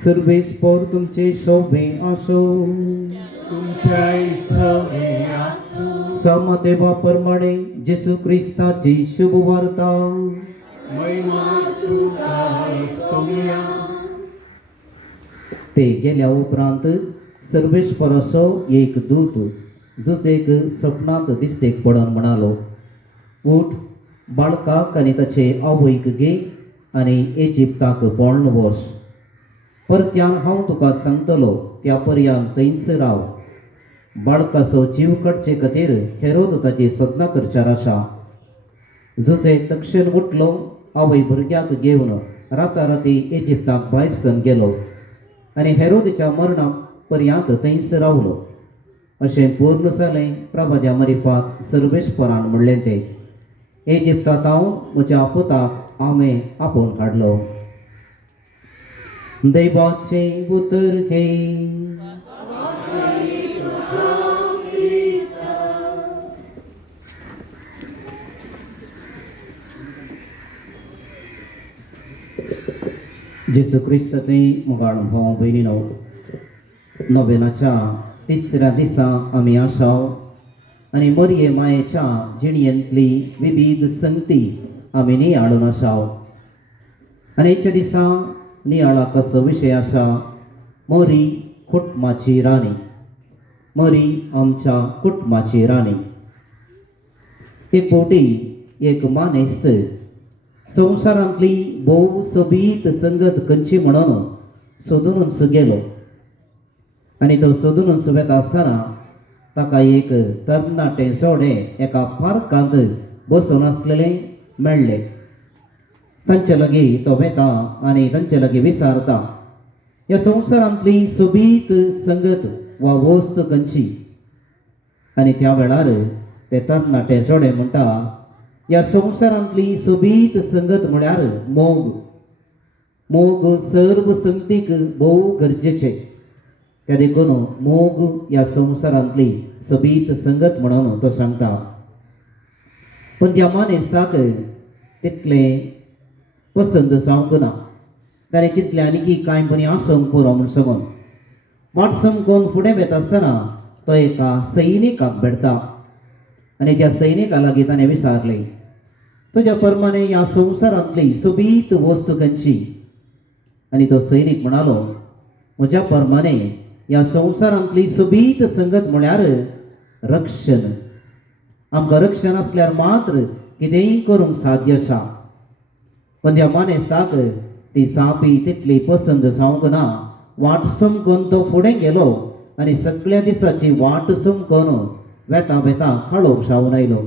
सर्वेश्वर तुमचे शोभे असो, समदेवा प्रमाणे जेसू ख्रिस्ताची शुभ वार्ता ते गेल्या उपरांत सर्वेश्वराचो एक दूत जुसेक स्वप्नांत दिसतेक पडून म्हणालो, उठ, बाळकाक आनी ताचे आवयक घे आनी इजिप्ताक पळून वच. परत्यान हांव तुका सांगतलो त्या पर्यंत थंयच राव. बाळकाचो जीव काडचे खातीर हेरोद ताची सदना करचार आसा. जुसे तक्षण उठलो, आवय भुरग्याक घेवन राताराती इजिप्ताक भायर सरून गेलो आनी हेरोदच्या मरणा पर्यंत थंयच रावलो. अशें पूर्ण जालें प्रभाच्या मरिफात सर्वेश्वरान म्हणलें तें, इजिप्तांत हांव म्हज्या पुताक हांवें आपोवन हाडलो. दैवाचे उतर हे जेसू ख्रिस्ताचे मोगाळ भाव भयणीनो, नोवेनाच्या तिसऱ्या दिसा आमी आसाव आनी मरये मायेच्या जिणयेंतली विविध संगती आमी नियाळून आसाव. आनी हेच्या दिसा नियाळा कसो विशय आसा, मोरी कुटुंबाची राणी. मोरी आमच्या कुटुंबाची राणी. एक पोटी एक मानेस्त संवसारांतली भोव सोबीत संगत खंयची म्हणून सोदून गेलो आनी तो सोदून वेता आसतना ताका एक तरणाटें सोडें एका पार्कांत बसून आसलेलें मेळ्ळें. तांचे लागीं तो वेता आनी तांचे लागीं विचारता, ह्या संवसारांतली सोबीत संगत वा वस्त खंयची? आनी त्या वेळार ते तरणाटें सोडें म्हणटा, ह्या संवसारांतली सोबीत संगत म्हळ्यार मोग. मोग सर्व संगतीक भोव गरजेचें. त्या देखून मोग ह्या संवसारांतली सोबीत संगत म्हणून तो सांगता. पण त्या मानेस्ताक तितलें पसंद जावंक ना. ताणें कितलें आनीक कांय बरी आसोंक पुरो म्हूण सांगून वाट समकोन फुडें वेता आसतना तो एका सैनिकाक भेटता आनी त्या सैनिका लागीं ताणें विचारलें, तुज्या प्रमाणे ह्या संवसारांतली सोबीत वस्त खंयची? आनी तो सैनीक म्हणालो, म्हज्या प्रमाणे ह्या संवसारांतली सोबीत संगत म्हळ्यार रक्षण. आमकां रक्षण आसल्यार मात्र कितेंय करूंक साध्य आसा. पण त्या मानेस्ताक ती सापी तितली पसंद जावंक ना. वाट समकोन तो फुडें गेलो आनी सगळ्या दिसाची वाट समकोन वेता वेता खाळोक जावन आयलो.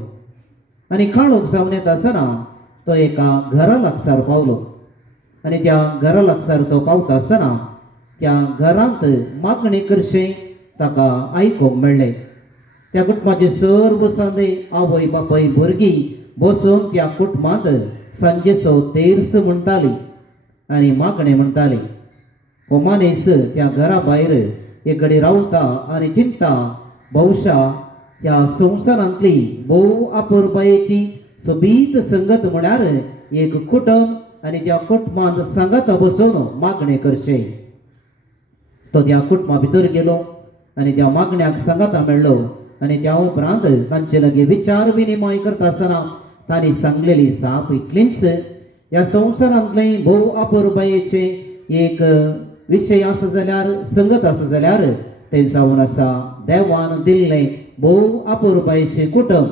आनी खाळोक जावन येता आसतना तो एका घरा लागसार पावलो आनी त्या घरा लागसार तो पावता आसतना त्या घरांत मागणी करचें ताका आयकोंक मेळ्ळें. त्या कुटुंबाचे सर्व सांदे आवय बापाय भुरगीं बसून त्या कुटुंबांत सांजेचो तेर्स म्हणटाली आनी मागणें म्हणटाली. हो मनीस त्या घरा भायर एक घडी रावता आनी चिंतता, भविष्या ह्या संवसारांतली भोव अपुरबायेची सोबीत संगत म्हळ्यार एक कुटुंब आनी त्या कुटुंबांत सांगात बसून मागणे करचे. तो त्या कुटुंबा भितर गेलो आनी त्या मागण्याक सांगाता मेळ्ळो आनी त्या उपरांत तांचे लगे विचार विनिमय करता आसतना तांणी सांगलेली साप इतलीच, ह्या संवसारांतले भोव अपुरबायेचे एक विशय आसा जाल्यार संगत आसा जाल्यार ते जावन आसा देवान दिल्लें भोव अपुरबायेचें कुटुंब.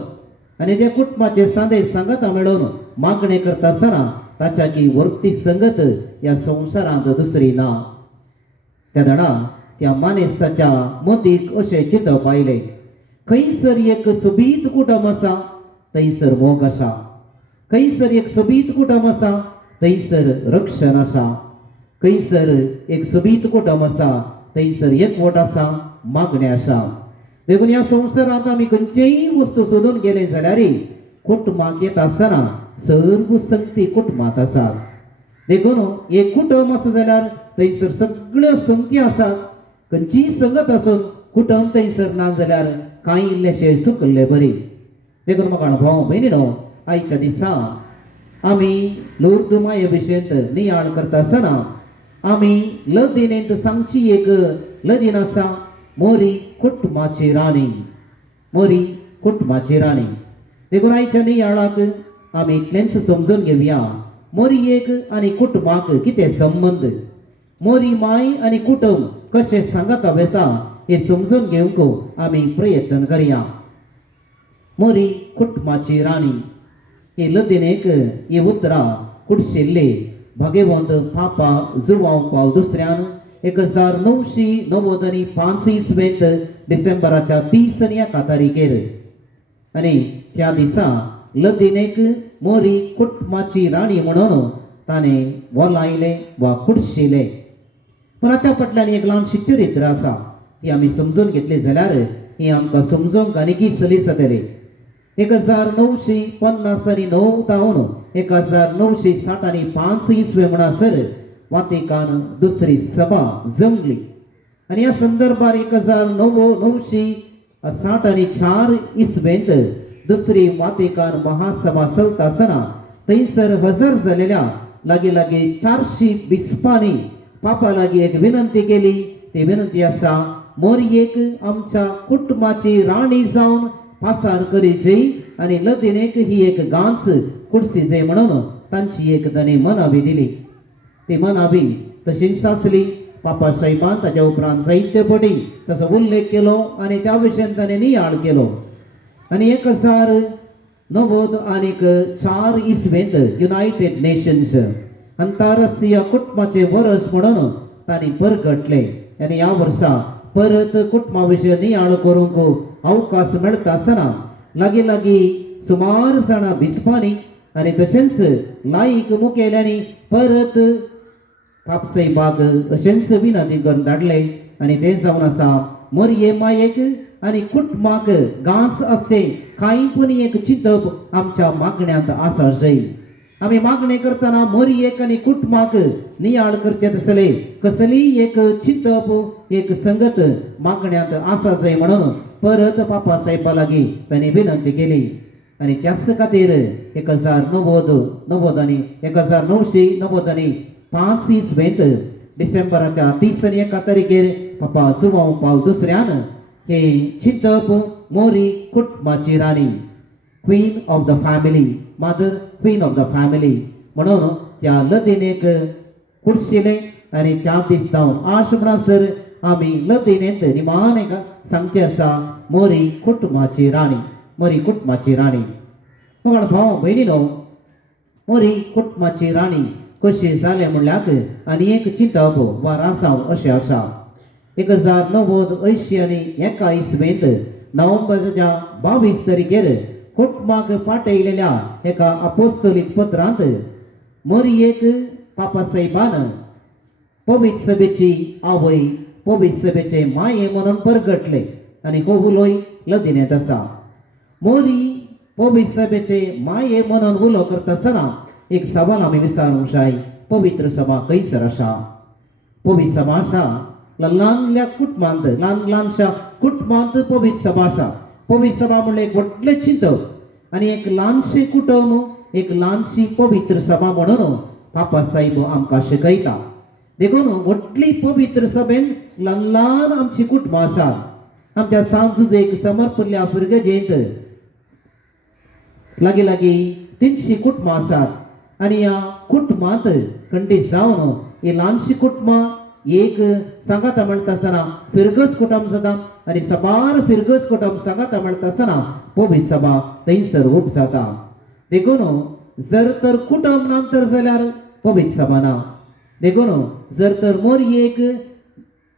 आनी त्या कुटुंबाचे सांदे सांगाता मेळोवन मागणे करता आसतना ताच्या की वर्ती संगत ह्या संवसारांत दुसरी ना. त्या दाडा त्या मानेसाच्या मतीक अशें चिंतप आयलें, खंयसर एक सोबीत कुटुंब आसा थंयसर मोग आसा, खंयसर एक सोबीत कुटुंब आसा थंयसर रक्षण आसा, खंयसर एक सोबीत कुटुंब आसा थंयसर एकवट आसा, मागणे आसा. देखून ह्या संवसारांत आमी खंयचेय वस्तू सोदून गेले जाल्यार कुटुंबाक येता आसतना सर्व संगती कुटुंबांत आसात. देखून एक कुटुंब आसा जाल्यार थंयसर सगळ्यो संगती आसात. खंयचीय संगत आसून कुटुंब थंयसर ना जाल्यार कांय इल्लेशें सुकल्लें बरी. देखून म्हाका भाव भयणीनो, आयच्या दिसा आमी लूर्द माये विशेंत नियाळ करता आसतना आमी लदिनेंत सांगची एक लदीन आसा, मोरी कुटुंबाची राणी. मोरी कुटुंबाची राणी. देखून आयच्या नियाळाक आमी इतलेंच समजून घेवया, मोरयेक आनी कुटुंबाक कितें संबंद, मोरी माय आनी कुटुंब कशें सांगाता वेता हे समजून घेवंक आमी प्रयत्न करया. मोरी कुटुंबाची राणी ही लदिनेक ही उतरां कुडशिल्ली भगवंत पापा जुवांव पाव दुसऱ्यान 1995 इसवेंत डिसेंबराच्या 30 तारीखेर. आनी त्या दिसा लदिनेक मोरी कुटुंबाची राणी म्हणून ताणें बोलायलें वा कुडशिलें. पूण हाच्या फाटल्यान एक ल्हानशी चरित्र आसा, ही आमी समजून घेतली जाल्यार ही आमकां समजूंक आनीक सलीस जातली. 1950 तावन 1965 इसवे म्हणसर वातिकान दुसरी सभा जमली आनी ह्या संदर्भार 1964 इसवेंत दुसरी वातिकान महासभा चलता आसतना थंयसर हजर जालेल्या लागीं 400 बिस्पांनी पापा लागीं एक विनंती केली. ती विनंती आसा, मोरयेक आमच्या कुटुंबाची राणी जावन पासार करीची आनी लदिनेक ही एक गांच कुडसी जाय म्हणून तांची एक ताणें मनावी दिली. ती मनावी तशीच आसली. पापा साहेबान ताच्या उपरांत जायते पटी ताचो उल्लेख केलो आनी त्या विशयान ताणें नियाळ केलो. आनी 1994 इसवेंत युनायटेड नेशन्स अंतरराष्ट्रीय कुटुंबाचे वर्स म्हणून तांणी परगटले. आनी ह्या वर्सा परत कुटुंबा विशीं नियाळ करूंक अवकाश मेळटा आसतना लागीं सुमार जाणां बिस्पांनी आनी तशेंच लायक मुखेल्यांनी परत पापसाहेबाक अशेंच विनंती करून धाडले. आनी तें जावन आसा, मोरये मायेक आनी कुटुंबाक गांस आसचे कांय पुनी एक चिंतप आमच्या मागण्यांत आसा जाय. आमी मागणी करतना मोरयेक आनी कुटुंबाक नियाळ करचे तसले कसली एक चिंतप एक संगत मागण्यांत आसा जाय म्हणून परत पापा साहेबा लागीं तांणी विनंती केली. आनी त्याच खातीर 1995 इसवेंत डिसेंबराच्या 30 तारीखेर पापा जुवांव पाव दुसऱ्यान हे चिंतप मोरी कुटुंबाची राणी, queen of the family, mother queen of the family म्हणून त्या लदिनेक कुडशिलें. आनी त्या दिसता आश म्हणसर आमी लदिनेंत निमाण सांगचे आसा, मोरी कुटुंबाची राणी, मोरी कुटुंबाची राणी. मग भाव भयणीनो, मोरी कुटुंबाची राणी कशी जालें म्हणल्यार आनी एक चिंतप वा रासाव अशें आसा. 1981 इसवेंत नोव्हेंबराच्या 22 तारीखेर कुटुंबाक पाठयलेल्या एका अपोस्तलीक पत्रांत मोरयेक पापा साहेबान पवित्र सभेची आवय, पवित्र सभेचे माये म्हणून परगटले आनी कबुलोय लदिनेंत आसा. मोरी पवित्र सभेचे माये म्हणून उलो करता आसतना एक सवाल आमी विचारूंक जाय, पवित्र सभा खंयसर आसा? पवित्र सभा आसा ल्हानल्या कुटुंबांत, ल्हानशा कुटुंबांत पवित्र सभा आसा. पवित्र सभा म्हणल्यार एक व्हडलें चिंतप आनी एक ल्हानशें कुटुंब एक ल्हानशी पवित्र सभा म्हणून पापा साहेब आमकां शिकयता. देखून व्हडली पवित्र सभेन ल्हान ल्हान आमची कुटुंबां आसात. आमच्या सांजुजेक समर्पल्ल्या पिरगजेंत लागीं 300 कुटुंबां आसात आनी ह्या कुटुंबांत खंडीत जावन ही ल्हानशी कुटुंबां एक सांगाता म्हणटा आसतना फिरगस कुटुंब जाता आनी सबार फिरगस कुटुंब सांगाता म्हणटा आसतना पवित्र सभा थंयसर उब जाता. देखून जर तर कुटुंब नांतर जाल्यार पवित्र सभा ना. देखून जर तर मोरयेक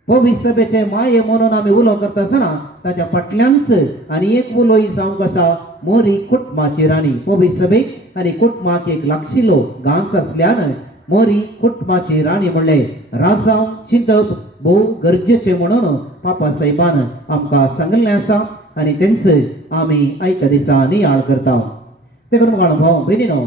पवित्र सभेचे माये म्हणून आमी उलो करता आसतना ताच्या फाटल्यानच आनी एक उलोय जावंक आसा मोरी कुटुंबाची राणी. पवित्र सभेक आनी कुटुंबाक एक लागशिल्लो गांच आसल्यान मोरी कुटुंबाची राणी म्हणले राजा चिंतप भोव गरजेचें म्हणून पापा साहेबान आमकां सांगलें आसा आनी तेंच आमी आयच्या दिसा नियाळ करता. देखून मुखार भाव भयणीनो,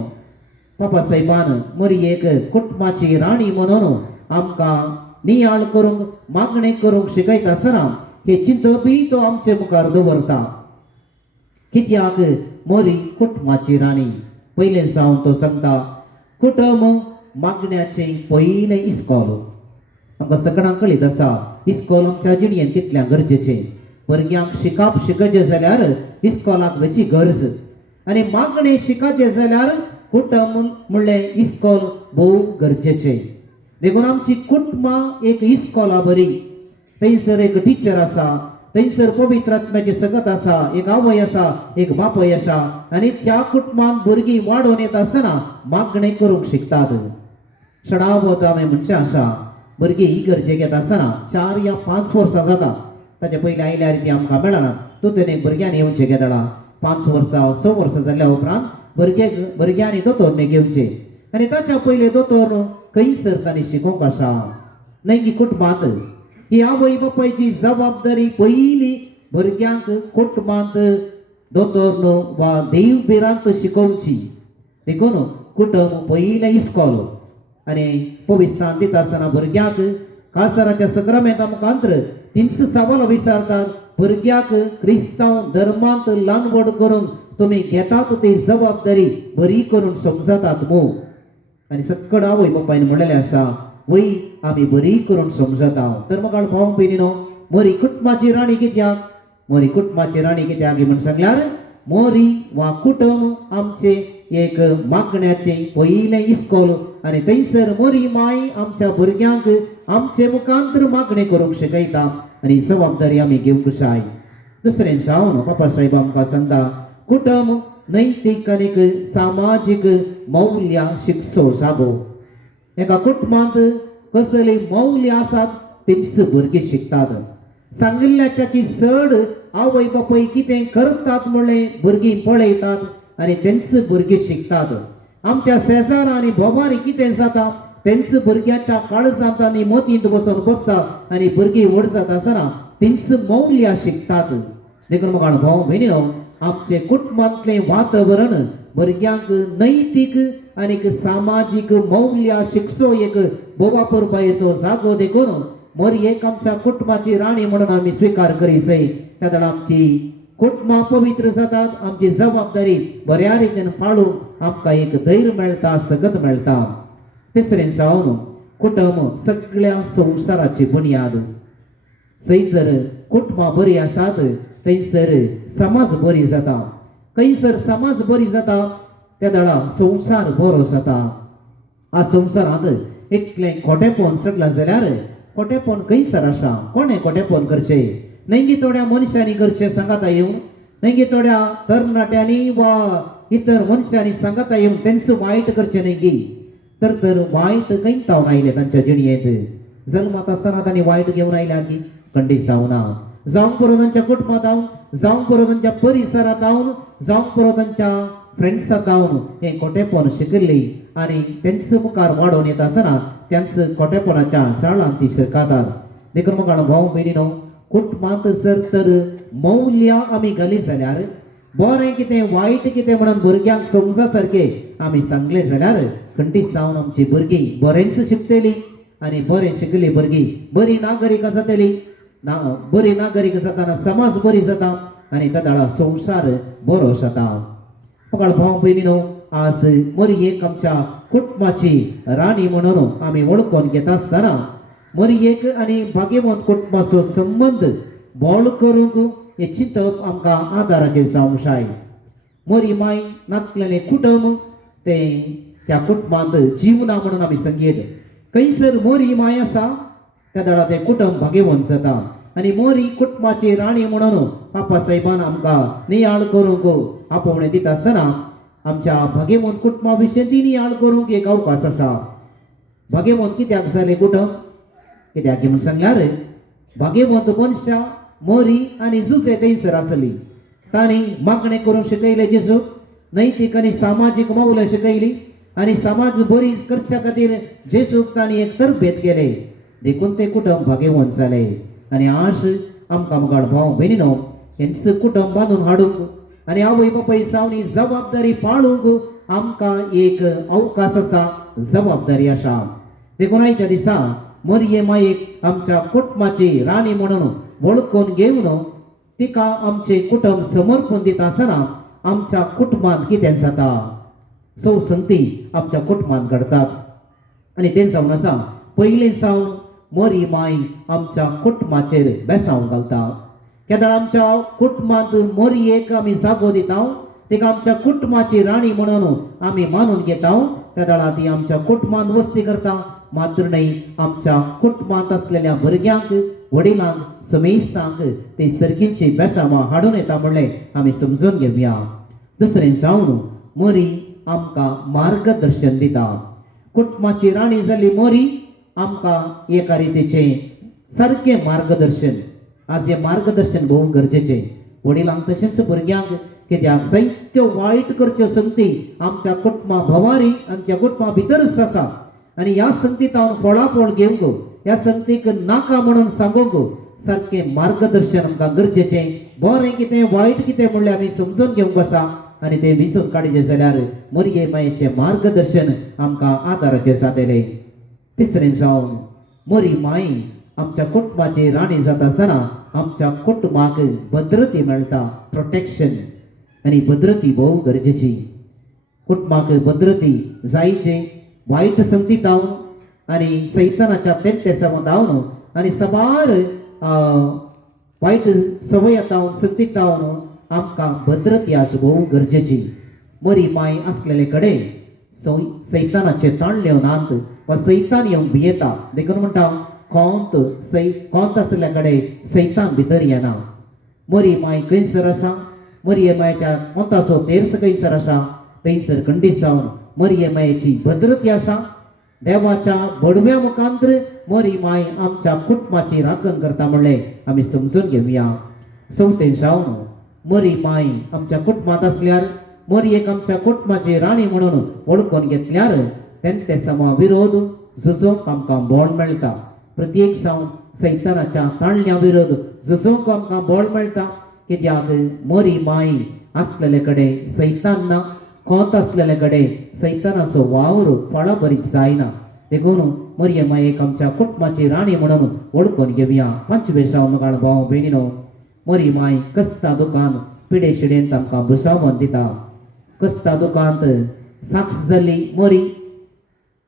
पापा साहेबान मोरयेक कुटुंबाची राणी म्हणून आमकां नियाळ करूंक मागणें करूंक शिकयता आसतना हे चिंतपय तो आमचे मुखार दवरता. कित्याक मोरी कुटुंबाची राणी. पयलें जावन तो सांगता कुटुंब मागण्याचें पयलें इस्कॉल. आमकां सगळ्यांक कळीत आसा इस्कॉल आमच्या जिणेंत कितल्या गरजेचें. भुरग्यांक शिकप शिकचें जाल्यार इस्कॉलाक वची गरज आनी मागणें शिकचें जाल्यार कुटुंब म्हणलें इस्कॉल भोव गरजेचें. देखून आमची कुटुंबां एक इस्कॉला बरी. थंयसर एक टिचर आसा, थंयसर पवित्र आत्म्याची संगत आसा, एक आवय आसा, एक बापूय आसा आनी त्या कुटुंबांत भुरगीं वाडोवन येता आसतना मागणें करूंक शिकतात. शडावत आमी मनशां आसा भुरगीं ही गरजेक येता आसतना 4 या 5 वर्सां जाता. ताचे पयलीं आयल्यार ती आमकां मेळना. तूं तेणे भुरग्यांनी येवचें घेतला. 5 वर्सां 6 वर्सां जाल्या उपरांत भुरग्यांनी दोतोरने घेवचे आनी ताच्या पयलीं दोतोर खंयसर तांणी शिकोवंक आसा. नैकी कुटुंबांत ही आवय बापायची जबाबदारी पयली भुरग्यांक कुटुंबांत दोतोर वा देवबिरांत शिकोवची. देखून कुटुंब पयलें इस्कॉल आनी पवित्रान दिता आसतना भुरग्यांक कासाराच्या सक्रामेंत आमकां अंतर 3 सवाल विचारतात. भुरग्याक क्रिस्तांव धर्मांत ल्हान व्हड करून तुमी घेतात ती जबाबदारी बरी करून समजतात मू. आनी सत्कड आवय बापायन म्हणलेलें आसा वय आमी बरी करून समजता. तर म्हाका भाव भयणीनो, मोरी कुटुंबाची राणी कित्याक? मोरी कुटुंबाची राणी कित्याक म्हण सांगल्यार मोरी वा कुटुंब आमचे एक मागण्याचें पयलें इस्कॉल आनी थंयसर मोरी माय आमच्या भुरग्यांक आमचे मुखांतर मागणें करूंक शिकयता आनी जबाबदारी आमी घेवंक जाय. दुसरें जावन पापा साहेब आमकां सांगता कुटुंब नैतीक आनी सामाजीक मौल्यां शिकचो जागो. एका कुटुंबांत कसली मौल्यां आसात तेंच भुरगीं शिकतात. सांगिल्ल्याच्या की चड आवय बापाय कितें करतात म्हणलें भुरगीं पळयतात आनी तेंच भुरगीं शिकतात. आमच्या शेजार आनी भोवारी कितें जाता तेंच भुरग्याच्या काळजांत आनी मोतींत बसून बसता आनी भुरगीं व्हड जाता आसतना तेंच मौल्यां शिकतात. देखून म्हाका भाव भयणीनो, आमचे कुटुंबांतलें वातावरण भुरग्यांक नैतीक आनी सामाजीक मौल्यां शिकचो एक बोवा करपाचो जागो. देखून मोरयेक आमच्या कुटुंबाची राणी म्हणून आमी स्विकार करी जाय. त्या दळा आमची कुटुंबां पवित्र जातात. आमची जबाबदारी बऱ्या रितीन पाळूंक आमकां एक धैर्य मेळटा, सगत मेळटा. तिसरें जावन कुटुंब सगळ्या संवसाराची बुनयाद. थंयसर कुटुंबां बरीं आसात थंयसर समाज बरी जाता. खंयसर समाज बरी जाता त्या दळा संवसार बरो जाता. आ संवसारांत इतलें खोटेपण सगळें जाल्यार खोटेपण खंयसर आसा. कोणें खोटेपण करचें? नैंगी थोड्या मनशांनी करचें सांगाता येवन, नैंगी थोड्या तरणाट्यांनी वा इतर मनशांनी सांगाता येवन तेंच वायट करचें नैंगी. तर वायट खंय तावन आयले तांच्या जिणयेंत. जल्मात आसतना तांणी वायट घेवन आयल्या की खंडीत जावना. जावंक पुरो तांच्या कुटुंबांत हांव, जावंक पुरो तांच्या परिसरांत हांव, जावंक पुरो तांच्या फ्रेंड्सांत हांव हें खोटेपण शिकयली आनी तेंच मुखार वाडोवन येता आसतना त्यांच खोटेपणाच्या शाळांत ती शिकतात. देखून म्हाका भाव भयणीनो, कुटुंबांत जर तर मौल्यां आमी घाली जाल्यार बरें कितें वायट कितें म्हणून भुरग्यांक समजा सारकें आमी सांगलें जाल्यार खंडीत जावन आमची भुरगीं बरेंच शिकतलीं आनी बरें शिकली भुरगीं बरी नागरीक जातलीं. बरी नागरीक जाताना समाज बरी जाता आनी तांदळा संवसार बरो जाता. फकाळ भाव भयणीनो, आज मरयेक आमच्या कुटुंबाची राणी म्हणून आमी वळखून घेता आसतना मरयेक आनी भाग्यवंत कुटुंबाचो संबंध बोळ करूंक हे चिंतप आमकां आदाराचेर जावंक जाय. मोरी माय नातलेले कुटुंब ते त्या कुटुंबांत जीवना म्हणून आमी संगीत. खंयसर मोरी माय आसा त्या दाडा ते कुटुंब भाग्यवंत जाता. आनी मोरी कुटुंबाची राणी म्हणून बापा साहेबान आमकां नियाळ करूंक आपोवणें दिता आसतना आमच्या भाग्यवंत कुटुंबा विशीं ती नियाळ करूंक एक अवकाश आसा. भाग्यवंत कित्याक जाले कुटुंब? कित्याक म्हणून सांगल्यार भाग्यवंत मनशां मोरी आनी जुजे थंयसर आसली. तांणी मागणें करूंक शिकयलें जेजूक, नैतीक आनी सामाजीक मावलां शिकयली आनी समाज बरी करच्या खातीर जेजूक तांणी एक तरबेत केले. देखून ते कुटुंब भाग्यवंत जाले. आनी आज आमकां मुखार भाव भयणीनो हेंच कुटुंब बांदून हाडूंक आनी आवय बापाय सावनी जबाबदारी पाळूंक आमकां एक अवकाश आसा, जबाबदारी आसा. देखून आयच्या दिसा मरये मायेक आमच्या कुटुंबाची राणी म्हणून वळखून घेवन तिका आमचे कुटुंब समर्पण दिता आसतना आमच्या कुटुंबांत कितें जाता संगती आमच्या कुटुंबांत घडतात. आनी तें जावन आसा पयलीं सावन मोरी माय आमच्या कुटुंबाचेर बेसांव घालता. केन्ना आमच्या कुटुंबांत मोरयेक आमी जागो दिता, तिका आमच्या कुटुंबाची राणी म्हणून आमी मानून घेता. त्या दाळा ती आमच्या कुटुंबांत वस्ती करता. मात्र न्हय, आमच्या कुटुंबांत आसलेल्या भुरग्यांक वडिलांक समेस्तांक ते सर्गींची बेसांवां हाडून येता म्हणलें आमी समजून घेवया. दुसरें जावन मोरी आमकां मार्गदर्शन दिता. कुटुंबाची राणी जाल्ली मोरी आमकां एका रितीचें सारकें मार्गदर्शन. आज हें मार्गदर्शन भोव गरजेचें. वडिलांक तशेंच भुरग्यांक, कित्याक जायत्यो वायट करच्यो संगती आमच्या कुटुंबा भोंवारी आमच्या कुटुंबा भितरच आसा. आनी ह्या संगतींत हांव फळाफळ घेवंक, ह्या संगतीक नाका म्हणून सांगूंक सारकें मार्गदर्शन आमकां गरजेचें. बरें कितें वायट कितें म्हणलें आमी समजून घेवंक आसा आनी तें विसरून काडचें जाल्यार मरये मायेचें मार्गदर्शन आमकां आदाराचें जातलें. तिसरें जावन मोरी माय आमच्या कुटुंबाची राणी जाता आसतना आमच्या कुटुंबाक भद्रती मेळटा, प्रोटेक्शन. आनी भद्रती भोव गरजेची. कुटुंबाक भद्रती जायचे वायट संगतींत हांव आनी सैतानाच्या तेंतेसांत हांव आनी सबार वायट सवयात हांव संगतींत हांव आमकां भद्रती आसप भोव गरजेची. मोरी माय आसलेले कडेन सैतानाचे ताणले नात वा सैतान येवन भियेता. देखून म्हणटा कोंत आसल्या कडेन सैतान भितर येना. मोरी माय खंयसर आसा, मरये मायेच्या कोंताचो तेर्स खंयसर आसा, थंयसर खंडीत जावन मरये मायेची भद्रती आसा. देवाच्या बडव्या मुखांतर मोरी माय आमच्या कुटुंबाची राखण करता म्हणलें आमी समजून घेवया. चवथें जावन मोरी माय आमच्या कुटुंबांत आसल्यार मोरयेक आमच्या कुटुंबाची राणी म्हणून वळखून घेतल्यार तेंते समा विरोध झुजोवंक आमकां बळ मेळटा. प्रत्येक जावन सैतानाच्या ताणल्या विरोध झुजोवंक आमकां बळ मेळटा. कित्याक मोरी माय आसलेले कडेन सैतान ना, कोंत आसलेले कडेन सैतानाचो वावर फळा बरीक जायना. देखून मरये मायेक आमच्या कुटुंबाची राणी म्हणून वळखून घेवया. पांचवे जावन मुखार भाव भयणीनो, मोरी माय कस्ता दुखांत पिडे शिडेंत आमकां बुसावण दिता. कस्ता दुखांत साक्ष जाल्ली मोरी,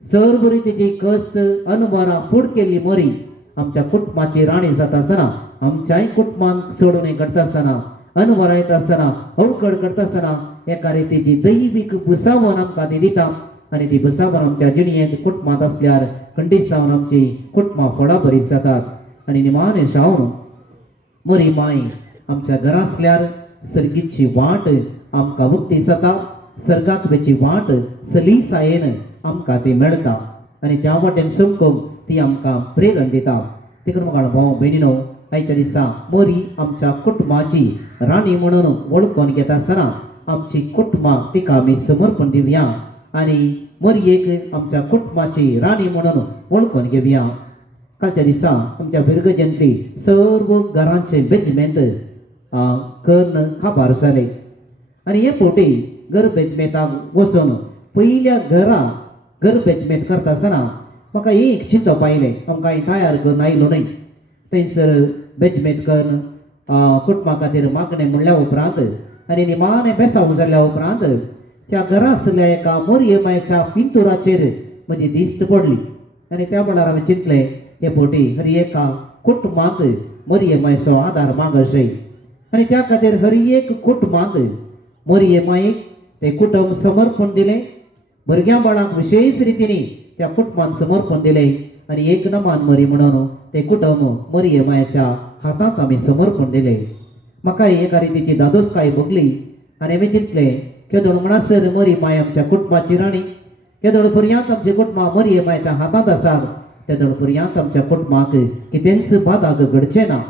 सर्व रितीची कस्त अनुभवां फूड केल्ली मोरी आमच्या कुटुंबाची राणी जाता आसतना आमच्याय कुटुंबांक सोडून घडटा आसतना अनुभव येता आसतना अवकड करता आसतना एका रितीची दैवीक बुसावण आमकां ती दिता. आनी ती बुसावण आमच्या जिणयेंत कुटुंबांत आसल्यार खंडीत जावन आमची कुटुंबां फळां बरीक जातात. आनी निमाणें जावन मोरी माय आमच्या घरा आसल्यार सर्गीची वाट आमकां मुक्ती जाता. सर्गात्मेची वाट सलीसायेन आमकां ती मेळटा आनी त्या वाटेन चलूंक ती आमकां प्रेरण दिता. देखून मुखार भाव भयणीनो, आयच्या दिसा मोरी आमच्या कुटुंबाची राणी म्हणून वळखून घेता आसतना आमची कुटुंबां तिका आमी समर्पण दिवया आनी मोरयेक आमच्या कुटुंबाची राणी म्हणून वळखून घेवया. कालच्या दिसा आमच्या भुरगो जयंती सर्व घरांचे बेजमेंत कर्ण काबार जाले आनी हे फावटी घर बेजमेंताक वचून पयल्या घरा घर बेजमेंत करता आसतना म्हाका एक चिंतप आयलें. आमकां तयार करून आयलो न्हय. थंयसर बेजमेंत कर्ण कुटुंबा खातीर मागणें म्हणल्या उपरांत आनी निमाणें बेसांव जाल्ल्या उपरांत त्या घरा आसलेल्या एका मोरयेमायेच्या पिंतुराचेर म्हजी दिश्ट पडली आनी त्या वेळार हांवें चिंतलें हे पोटी हर एका कुटुंबांत मोरयेमायेचो आदार मागशे आनी त्या खातीर हर एक कुटुंबांत मोरयेमायेक तें कुटुंब समर्पण दिलें भुरग्यां बाळांक विशेश रितीनी त्या कुटुंबान समर्पण दिलें आनी एक नमान मरी म्हणून तें कुटुंब मोरयेमायेच्या हातांत आमी समर्पण दिलें म्हाकाय एका रितीची दादोसकाय भोगली आनी हांवें चिंतलें केदोळ म्हणसर मोरी माय आमच्या कुटुंबाची राणी केदोळ पर्यांत आमचे कुटुंबा मोरयेमायेच्या हातांत आसात तेदोळ पर्यांत आमच्या कुटुंबाक कितेंच बादाक घडचें ना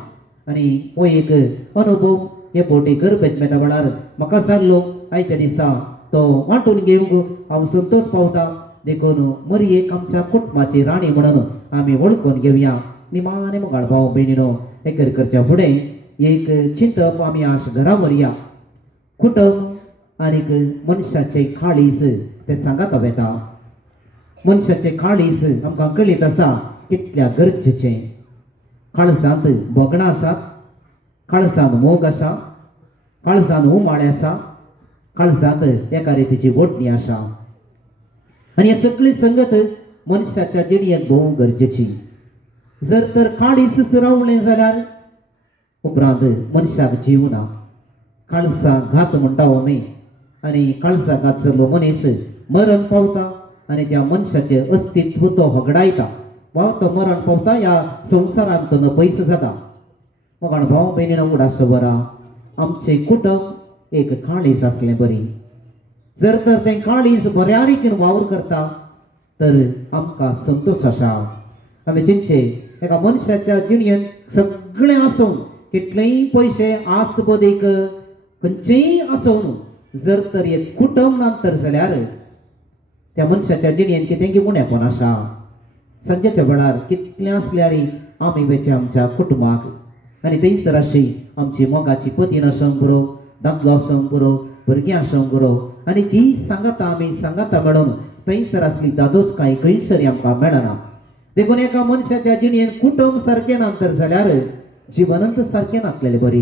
आनी हो एक अनुभव हे पोटी करपेच त्या वेळार म्हाका जाल्लो आयच्या दिसा तो वांटून घेवंक हांव संतोश पावता देखून मोरयेक आमच्या कुटुंबाची राणी म्हणून आमी वळखून घेवया निमाणें मोगाळ भाव भयणीनो हे करच्या फुडें एक चिंतप आमी आज घरा व्हरया कुटुंब आनीक मनशाचे काळीज ते सांगात येता मनशाचे काळीज आमकां कळीत आसा कितल्या गरजेचें काळजांत बोगणां आसात काळजांत मोग आसा काळजांत उमाळे आसा काळजांत एका रितीची ओडणी आसा आनी ही सगळी संगत मनशाच्या जिणेक भोव गरजेची जर तर काळीज रावलें जाल्यार उपरांत मनशाक जीव ना काळजाघात म्हणटा आमी आनी काळजाघात जाल्लो मनीस मरण पावता आनी त्या मनशाचें अस्तित्व तो हगडायता वा तो मरण पावता ह्या संवसारांत तो नपयस जाता मग भाव भयणीनो उगडास बरा आमचें कुटुंब एक काळीज आसलें बरी जर तर तें काळीज बऱ्या रितीन वावर करता तर आमकां संतोश आसा हांवें चिंतचें एका मनशाच्या जिणेन सगळें आसून कितलेय पयशे आस्त बदीक खंयचेय आसून जर तर एक कुटुंब ना तर जाल्यार त्या मनशाच्या जिणेन कितें गिमुणेपण आसा सांजेच्या वेळार कितलें आसल्यार आमी वेचे आमच्या कुटुंबाक आनी थंयसर अशी आमची मोगाची पतीन आसूंक पुरो दादलो आसूंक पुरो भुरगीं आसूंक पुरो आनी ती सांगाता आमी सांगाता मेळून थंयसर आसली दादोसकाय खंयसरी आमकां मेळना देखून एका मनशाच्या जिणेन कुटुंब सारकें ना तर जाल्यार जिवनंत सारकें नासलेलें बरी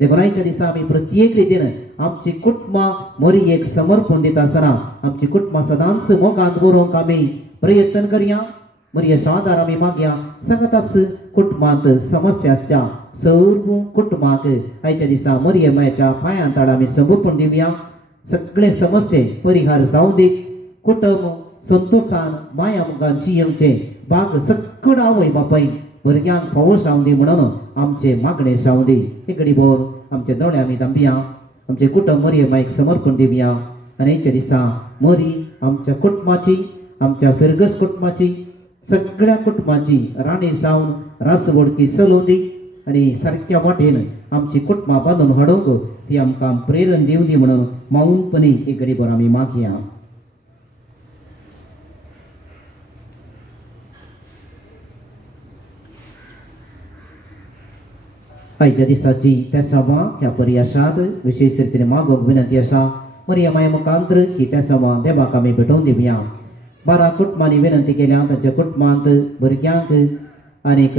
देखून आयच्या दिसा आमी प्रत्येक रितीन आमची कुटुंबां मोरयेक समर्पण दिता आसतना आमची कुटुंबां सदांच मोगांत व्हरूंक आमी प्रयत्न करया मोरयेचो आदार आमी मागया सांगाताच कुटुंबांत समस्या आसच्या सर्व कुटुंबाक आयच्या दिसा मोरयेमायेच्या पांयां तळ आमी समर्पण दिवया सगळे समस्ये परिहार जावं दी कुटुंब संतोशान माया मोगान जियेवचे बाग सकड आवय बापाय भुरग्यांक फावो जावं दी म्हणून आमचे मागणे जावं दी एक घडी भर आमचे दोळे आमी धांपया आमचे कुटुंब मोरयेमायेक समर्पण दिवया आनी आयच्या दिसा मोरी आमच्या कुटुंबाची आमच्या फिरगस कुटुंबाची सगळ्या कुटुंबाची राणी जावन रासवडकी चलोव दी आनी सारक्या वाटेन आमची कुटुंबां बांदून हाडूंक ती आमकां प्रेरण दिवं दी म्हणून मौनपणी एक घडी भर आमी मागया आयच्या दिसाची त्या सभा ह्या पर्याशात विशेष रितीन मागोवंक विनंती आसा मोरयेमाये मुखांतर ही त्या सभा देवाक आमी भेटोवन दिवया 12 कुटुंबांनी विनंती केल्या तांच्या कुटुंबांत भुरग्यांक आनीक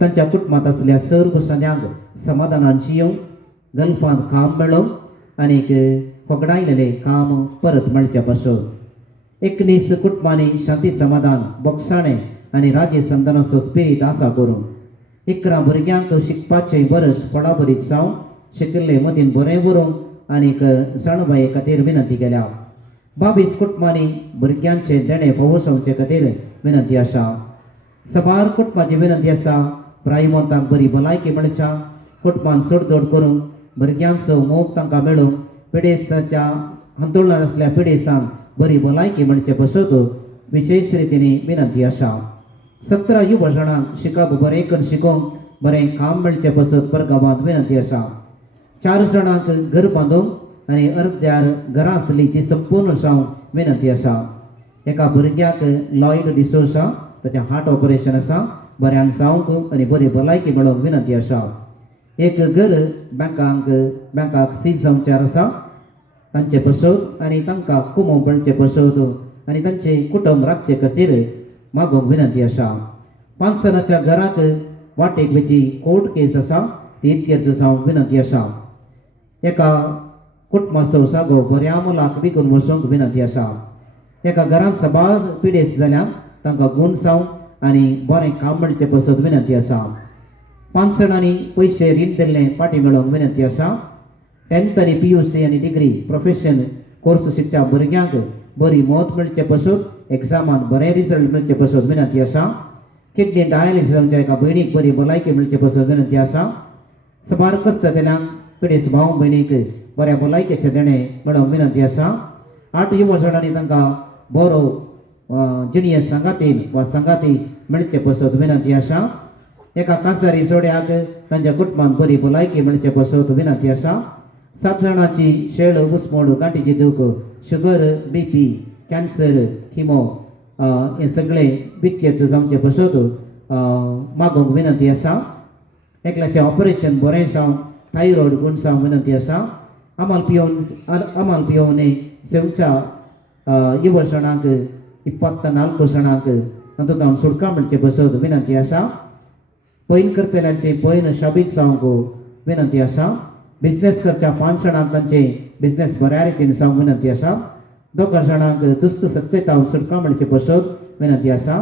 तांच्या कुटुंबांत आसलेल्या सर्व सद्यांक समाधानान जियोवंक गल्फांत काम मेळोवंक आनीक फगडायलेलें काम परत मेळचें पासून 19 कुटुंबांनी शांती समाधान बोगसाणें आनी राज्य संतानाचो स्पिरीट आसा करूं 11 भुरग्यांक शिकपाचें वर्स पडाबरीत जावं शिकिल्ले मतीन बरें व्हरूंक आनीक जाणबाये खातीर विनंती केल्या 22 कुटुंबांनी भुरग्यांचे देणे फावो जावचे खातीर विनंती आसा सबार कुटुंबाची विनंती आसा प्रायमंतांक बरी भलायकी मेळच्या कुटुंबान सडधड करूंक भुरग्यांचो मोग तांकां मेळूंक पिडेस्ताच्या आंदोलनांत आसल्या पिडेसांक बरी भलायकी मेळचे पासत विशेष रितीन विनंती आसा 17 युवा जाणांक शिकप बरें करून शिकोवंक बरें काम मेळचें पासत परगांवांत विनंती आसा 4 जाणांक घर बांदूंक आनी अर्द्यार घरां आसली ती संपूर्ण जावंक विनंती आसा एका भुरग्याक लॉयड डिसोसा ताचें हार्ट ऑपरेशन आसा बऱ्यान जावंक आनी बरी भलायकी मेळोवंक विनंती आसा एक घर बँकाक सीज जावचें आसा तांचे पासत आनी तांकां कुमोवंक मेळचें पासत आनी तांचे कुटुंब राखचे खातीर मागोवंक विनंती आसा 5 जाणांच्या घराक वाटेक वेची कोर्ट केस आसा ती इत्यर्थ जावंक विनंती आसा. एका कुटुंबाचो सागो बऱ्या मोलाक विकून वचूंक विनंती आसा. एका घरांत सबार पिडेस जाल्यार तांकां गुण जावंक आनी बरें काम म्हणचें पसत विनंती आसा. 5 जाणांनी पयशे रीण दिल्ले पाटी मेळोवंक विनंती आसा. 10th आनी PUC आनी डिग्री प्रोफेशन कोर्स शिकच्या भुरग्यांक बरी मोत मेळचे पसत एग्जामान बरें रिजल्ट मेळचे पसत विनंती आसा. किडनी डायलिसीस जावच्या एका भयणीक बरी भलायकी मेळचे पसत विनंती आसा. सबार कस्त तेल्यांक पिडेस भाव भयणीक बऱ्या भलायकेचे देणे मेळोवंक विनंती आसा. 8 युवा जाणांनी तांकां बरो जिणीय संगातीन वा संगाती मेळचे पसत विनंती आसा. एका कांसारी जोड्याक तांच्या कुटुंबांत बरी भलायकी मेळचे पसत विनंती आसा. 7 जाणांची शेळ उस्मोड गांठीची दूख शुगर BP कॅन्सर किमो हे सगळे विख्यात जावचे पसत मागोवंक विनंती आसा. एकल्याचें ऑपरेशन बरें जावं थायरॉयड गुण जावंक विनंती आसा. आमाल पियोवन सेवच्या युवा जाणांक 24 जाणांक तातूंत सुटका मेळचे पसत विनंती आसा. पैन करतल्यांचे पैन शाबीत जावंक विनंती आसा. बिझनेस करच्या 5 जाणांक तांचे बिझनेस बऱ्या रितीन जावंक विनंती आसा. 2 जाणांक दुस्त सत्तेतावन सुटका मेळचे पसत विनंती आसा.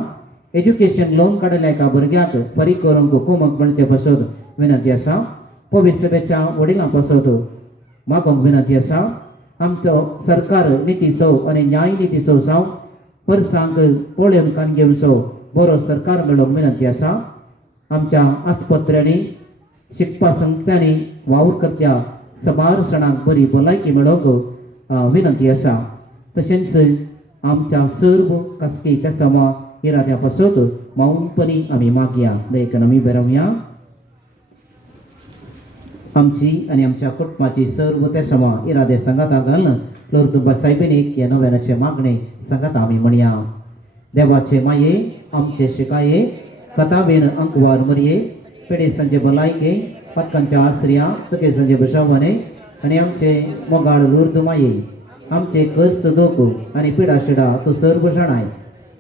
एज्युकेशन लोन काडल्या एका भुरग्याक फारीक करूंक हुकूमक मेळचे पसत विनंती आसा. पवित्र सभेच्या वडिलां पसत मागोवंक विनंती आसा. आमचो सरकार नितीचो आनी न्याय नितीचो जावं परसांक पळोवन कानगेवचो बरो सरकार मेळोवंक विनंती आसा. आमच्या आस्पत्र्यांनी शिकपा संस्थांनी वावर करत्या सबार जाणांक बरी भलायकी मेळोवंक विनंती आसा. तशेंच आमच्या सर्व खासगी त्या समा इराद्या पसत मौनपणी आमी मागया. देखून आमी बेरावया. आमची आनी आमच्या कुटुंबाची सर्व त्या समा इरादे संगाता घालून लोर्दुस सायबिनीक ह्या नव्यानाचे मागणे संगाता आमी म्हणया. देवाचे माये आमचे शिकाये कथाबेन अंकवार मरये पेडे संजय भलायके पत्कांच्या आश्रया तुके संजय बशावणे आनी आमचे मोगाळ लुर्द माये आमचे कस्त दोख आनी पिडा शिडा तूं सर्व जाणाय.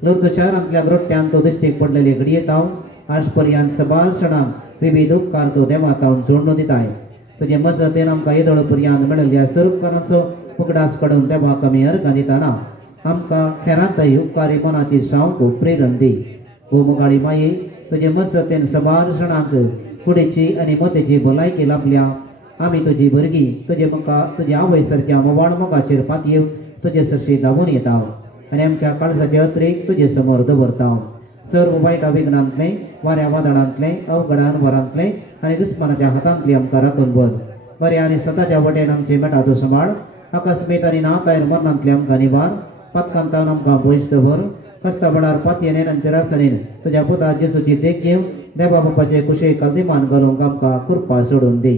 लोर्द शहरांतल्या ग्रोट्ट्यान तो दिश्टीक पडलेले घडयेताव आज पर्यंत सबार सणांक विविध उपकार तो देवातावन जोडून दिताय. तुजे मजतेन आमकां येदोळ पर्यंत मेळिल्ल्या सर्व उपकारांचो उगडास काडून देवाक आमी अर्घां दिताना आमकां खेरांतय उपकारी मनाची सावंक प्रेरण दी. ओ मोगाळी माये तुजे मजतेन सबार सणांक फुडेची आनी मतेची भलायकी लाभल्या. आमी तुजी भुरगीं तुजे म्हाका तुजे आवय सारक्या मोवाळ मोगाचेर पातयेव तुजे सरशी धांवून येताव आनी आमच्या काळजाचे अत्रेक तुजे समोर दवरताव. सर्व वायट विघ्नांतले वाऱ्या वादळांतले अवघडान वरांतले आनी दुस्मानाच्या हातांतली आमकां राखून वर. बऱ्या आनी सदाच्या वटेन आमचे मेटा तूं सांबाळ. अकस्मीत आनी नातायर मरणांतले आमकां निवार. पत्कांतान आमकां पयस दवर. कस्ताबडार पातयेन आनी तेरासणेन तुज्या पुता जेसूची देख घेव. देवा बापाचे कुशेक कल्दिमान घालूंक आमकां कृपा सोडून दी.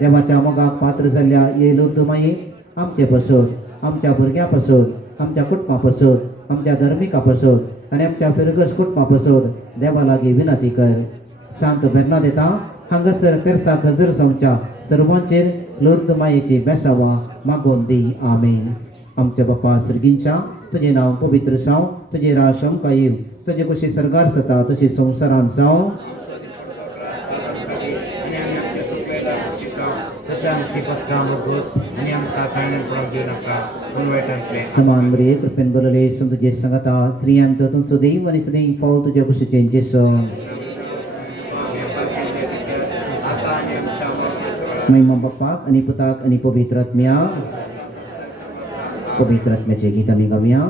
देवाच्या मोगाक पात्र जाल्ल्या ये लोर्द माये आमचे पसत आमच्या भुरग्यां पसत आमच्या कुटुंबा पसत आमच्या धर्मिका पसत आनी आमच्या फिरगस कुटुंबा पसत देवा लागीं विनंती कर. सांत बेर्नादेता हांगासर तेरसाक हजर जावच्या सर्वांचेर लोर्द मायेची बेसावा मागोवन दी. आमेन. आमच्या बापा सर्गींच्या तुझे नाव पवित्र जावं. तुझे राज आमकां येव. तुझे कशी सरगार जाता तशी संवसारांत जावं. समान मरे कृपेन बरले तुझे संगता स्त्रियांत तूं सदैव आनी सदैव फावो तुज्या कुशीचें जेसो. महिमा बापाक आनी पुताक आनी पवित्र आत्म्याचे गीत आमी गावया.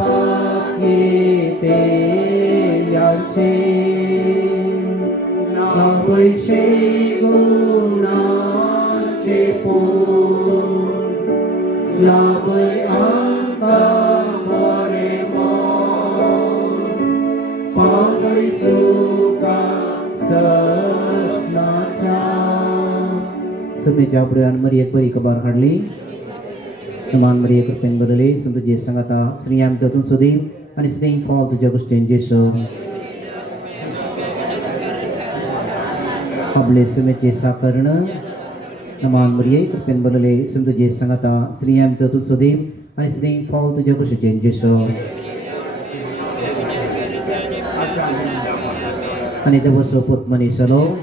pakite yache Labai sheguna Jeppu Labai angka moremo Pagai suka sesnacha Semeja berian meriak beri kabar hadli Naman meriak kerpen berdali Sentuh je sangata Sriyam datun sudim Ani seding fall to jagus jenjesu Pable semeje sakarna Naman meriak kerpen berdali Sentuh je sangata Sriyam datun sudim Ani seding fall to jagus jenjesu Ani dawa soput manisalo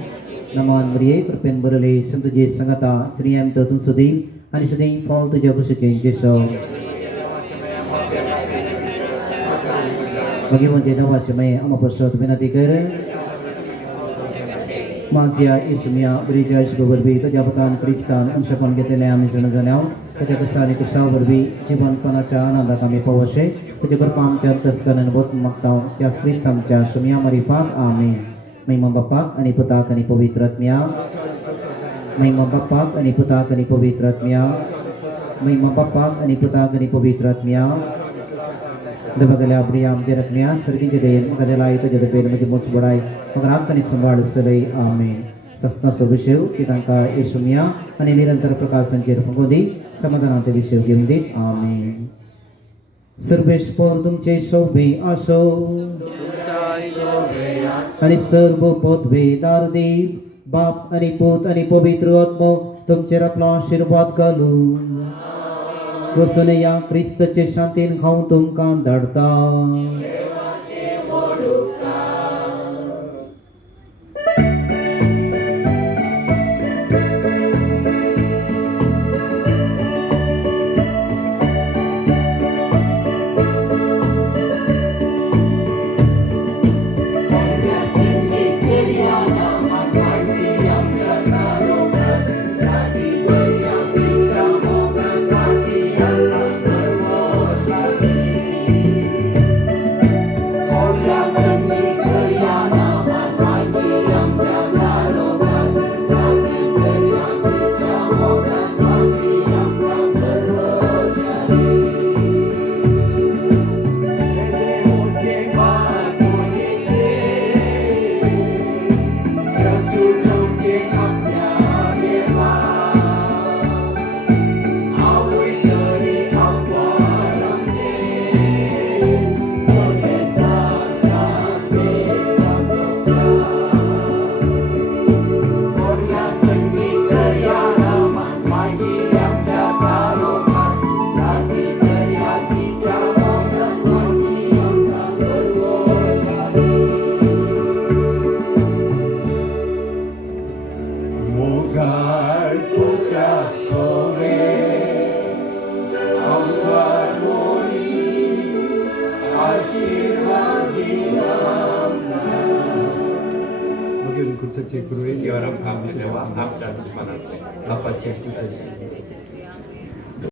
Naman meriak kerpen berdali Sentuh je sangata Sriyam datun sudim Ani seding fall to jagus jenjesu Bagi menjadi wasimai amaposot binatiker Magia ismia berija seberbi itu jabatan Kristen unsapon kita leam misalnya kerja kesal itu sah berbi jiban kanacaan anda kami pawase kerja berpam jantas kanan buat maktau jas Kristen jas sumia marifat amin may mambapak ani puta kani pawitratnya may mambapak ani puta kani pawitratnya may mambapak ani puta kani pawitratnya Dabagala Abriyam Jeraknya Sergi Jadain Magadala itu jadi beda majemut sebarai Mengerapkan isembal selai amin Sasna Sobishev Kitangka Isumia Ani nirantar prakasan Jir Pangodi Samadana Tevishev Gimdit amin Servesh Pordum Che Sobe Aso Ani Servo Podve Dardev Bap Ani Put Ani Povitru Atmo Tum Cherapla Shirvat Galu Kusune ya Krista चे शांतीन खाऊन तुमका धडता Bagaimana kunci cekuruin di orang kami lewat apa dan mana apa cek itu.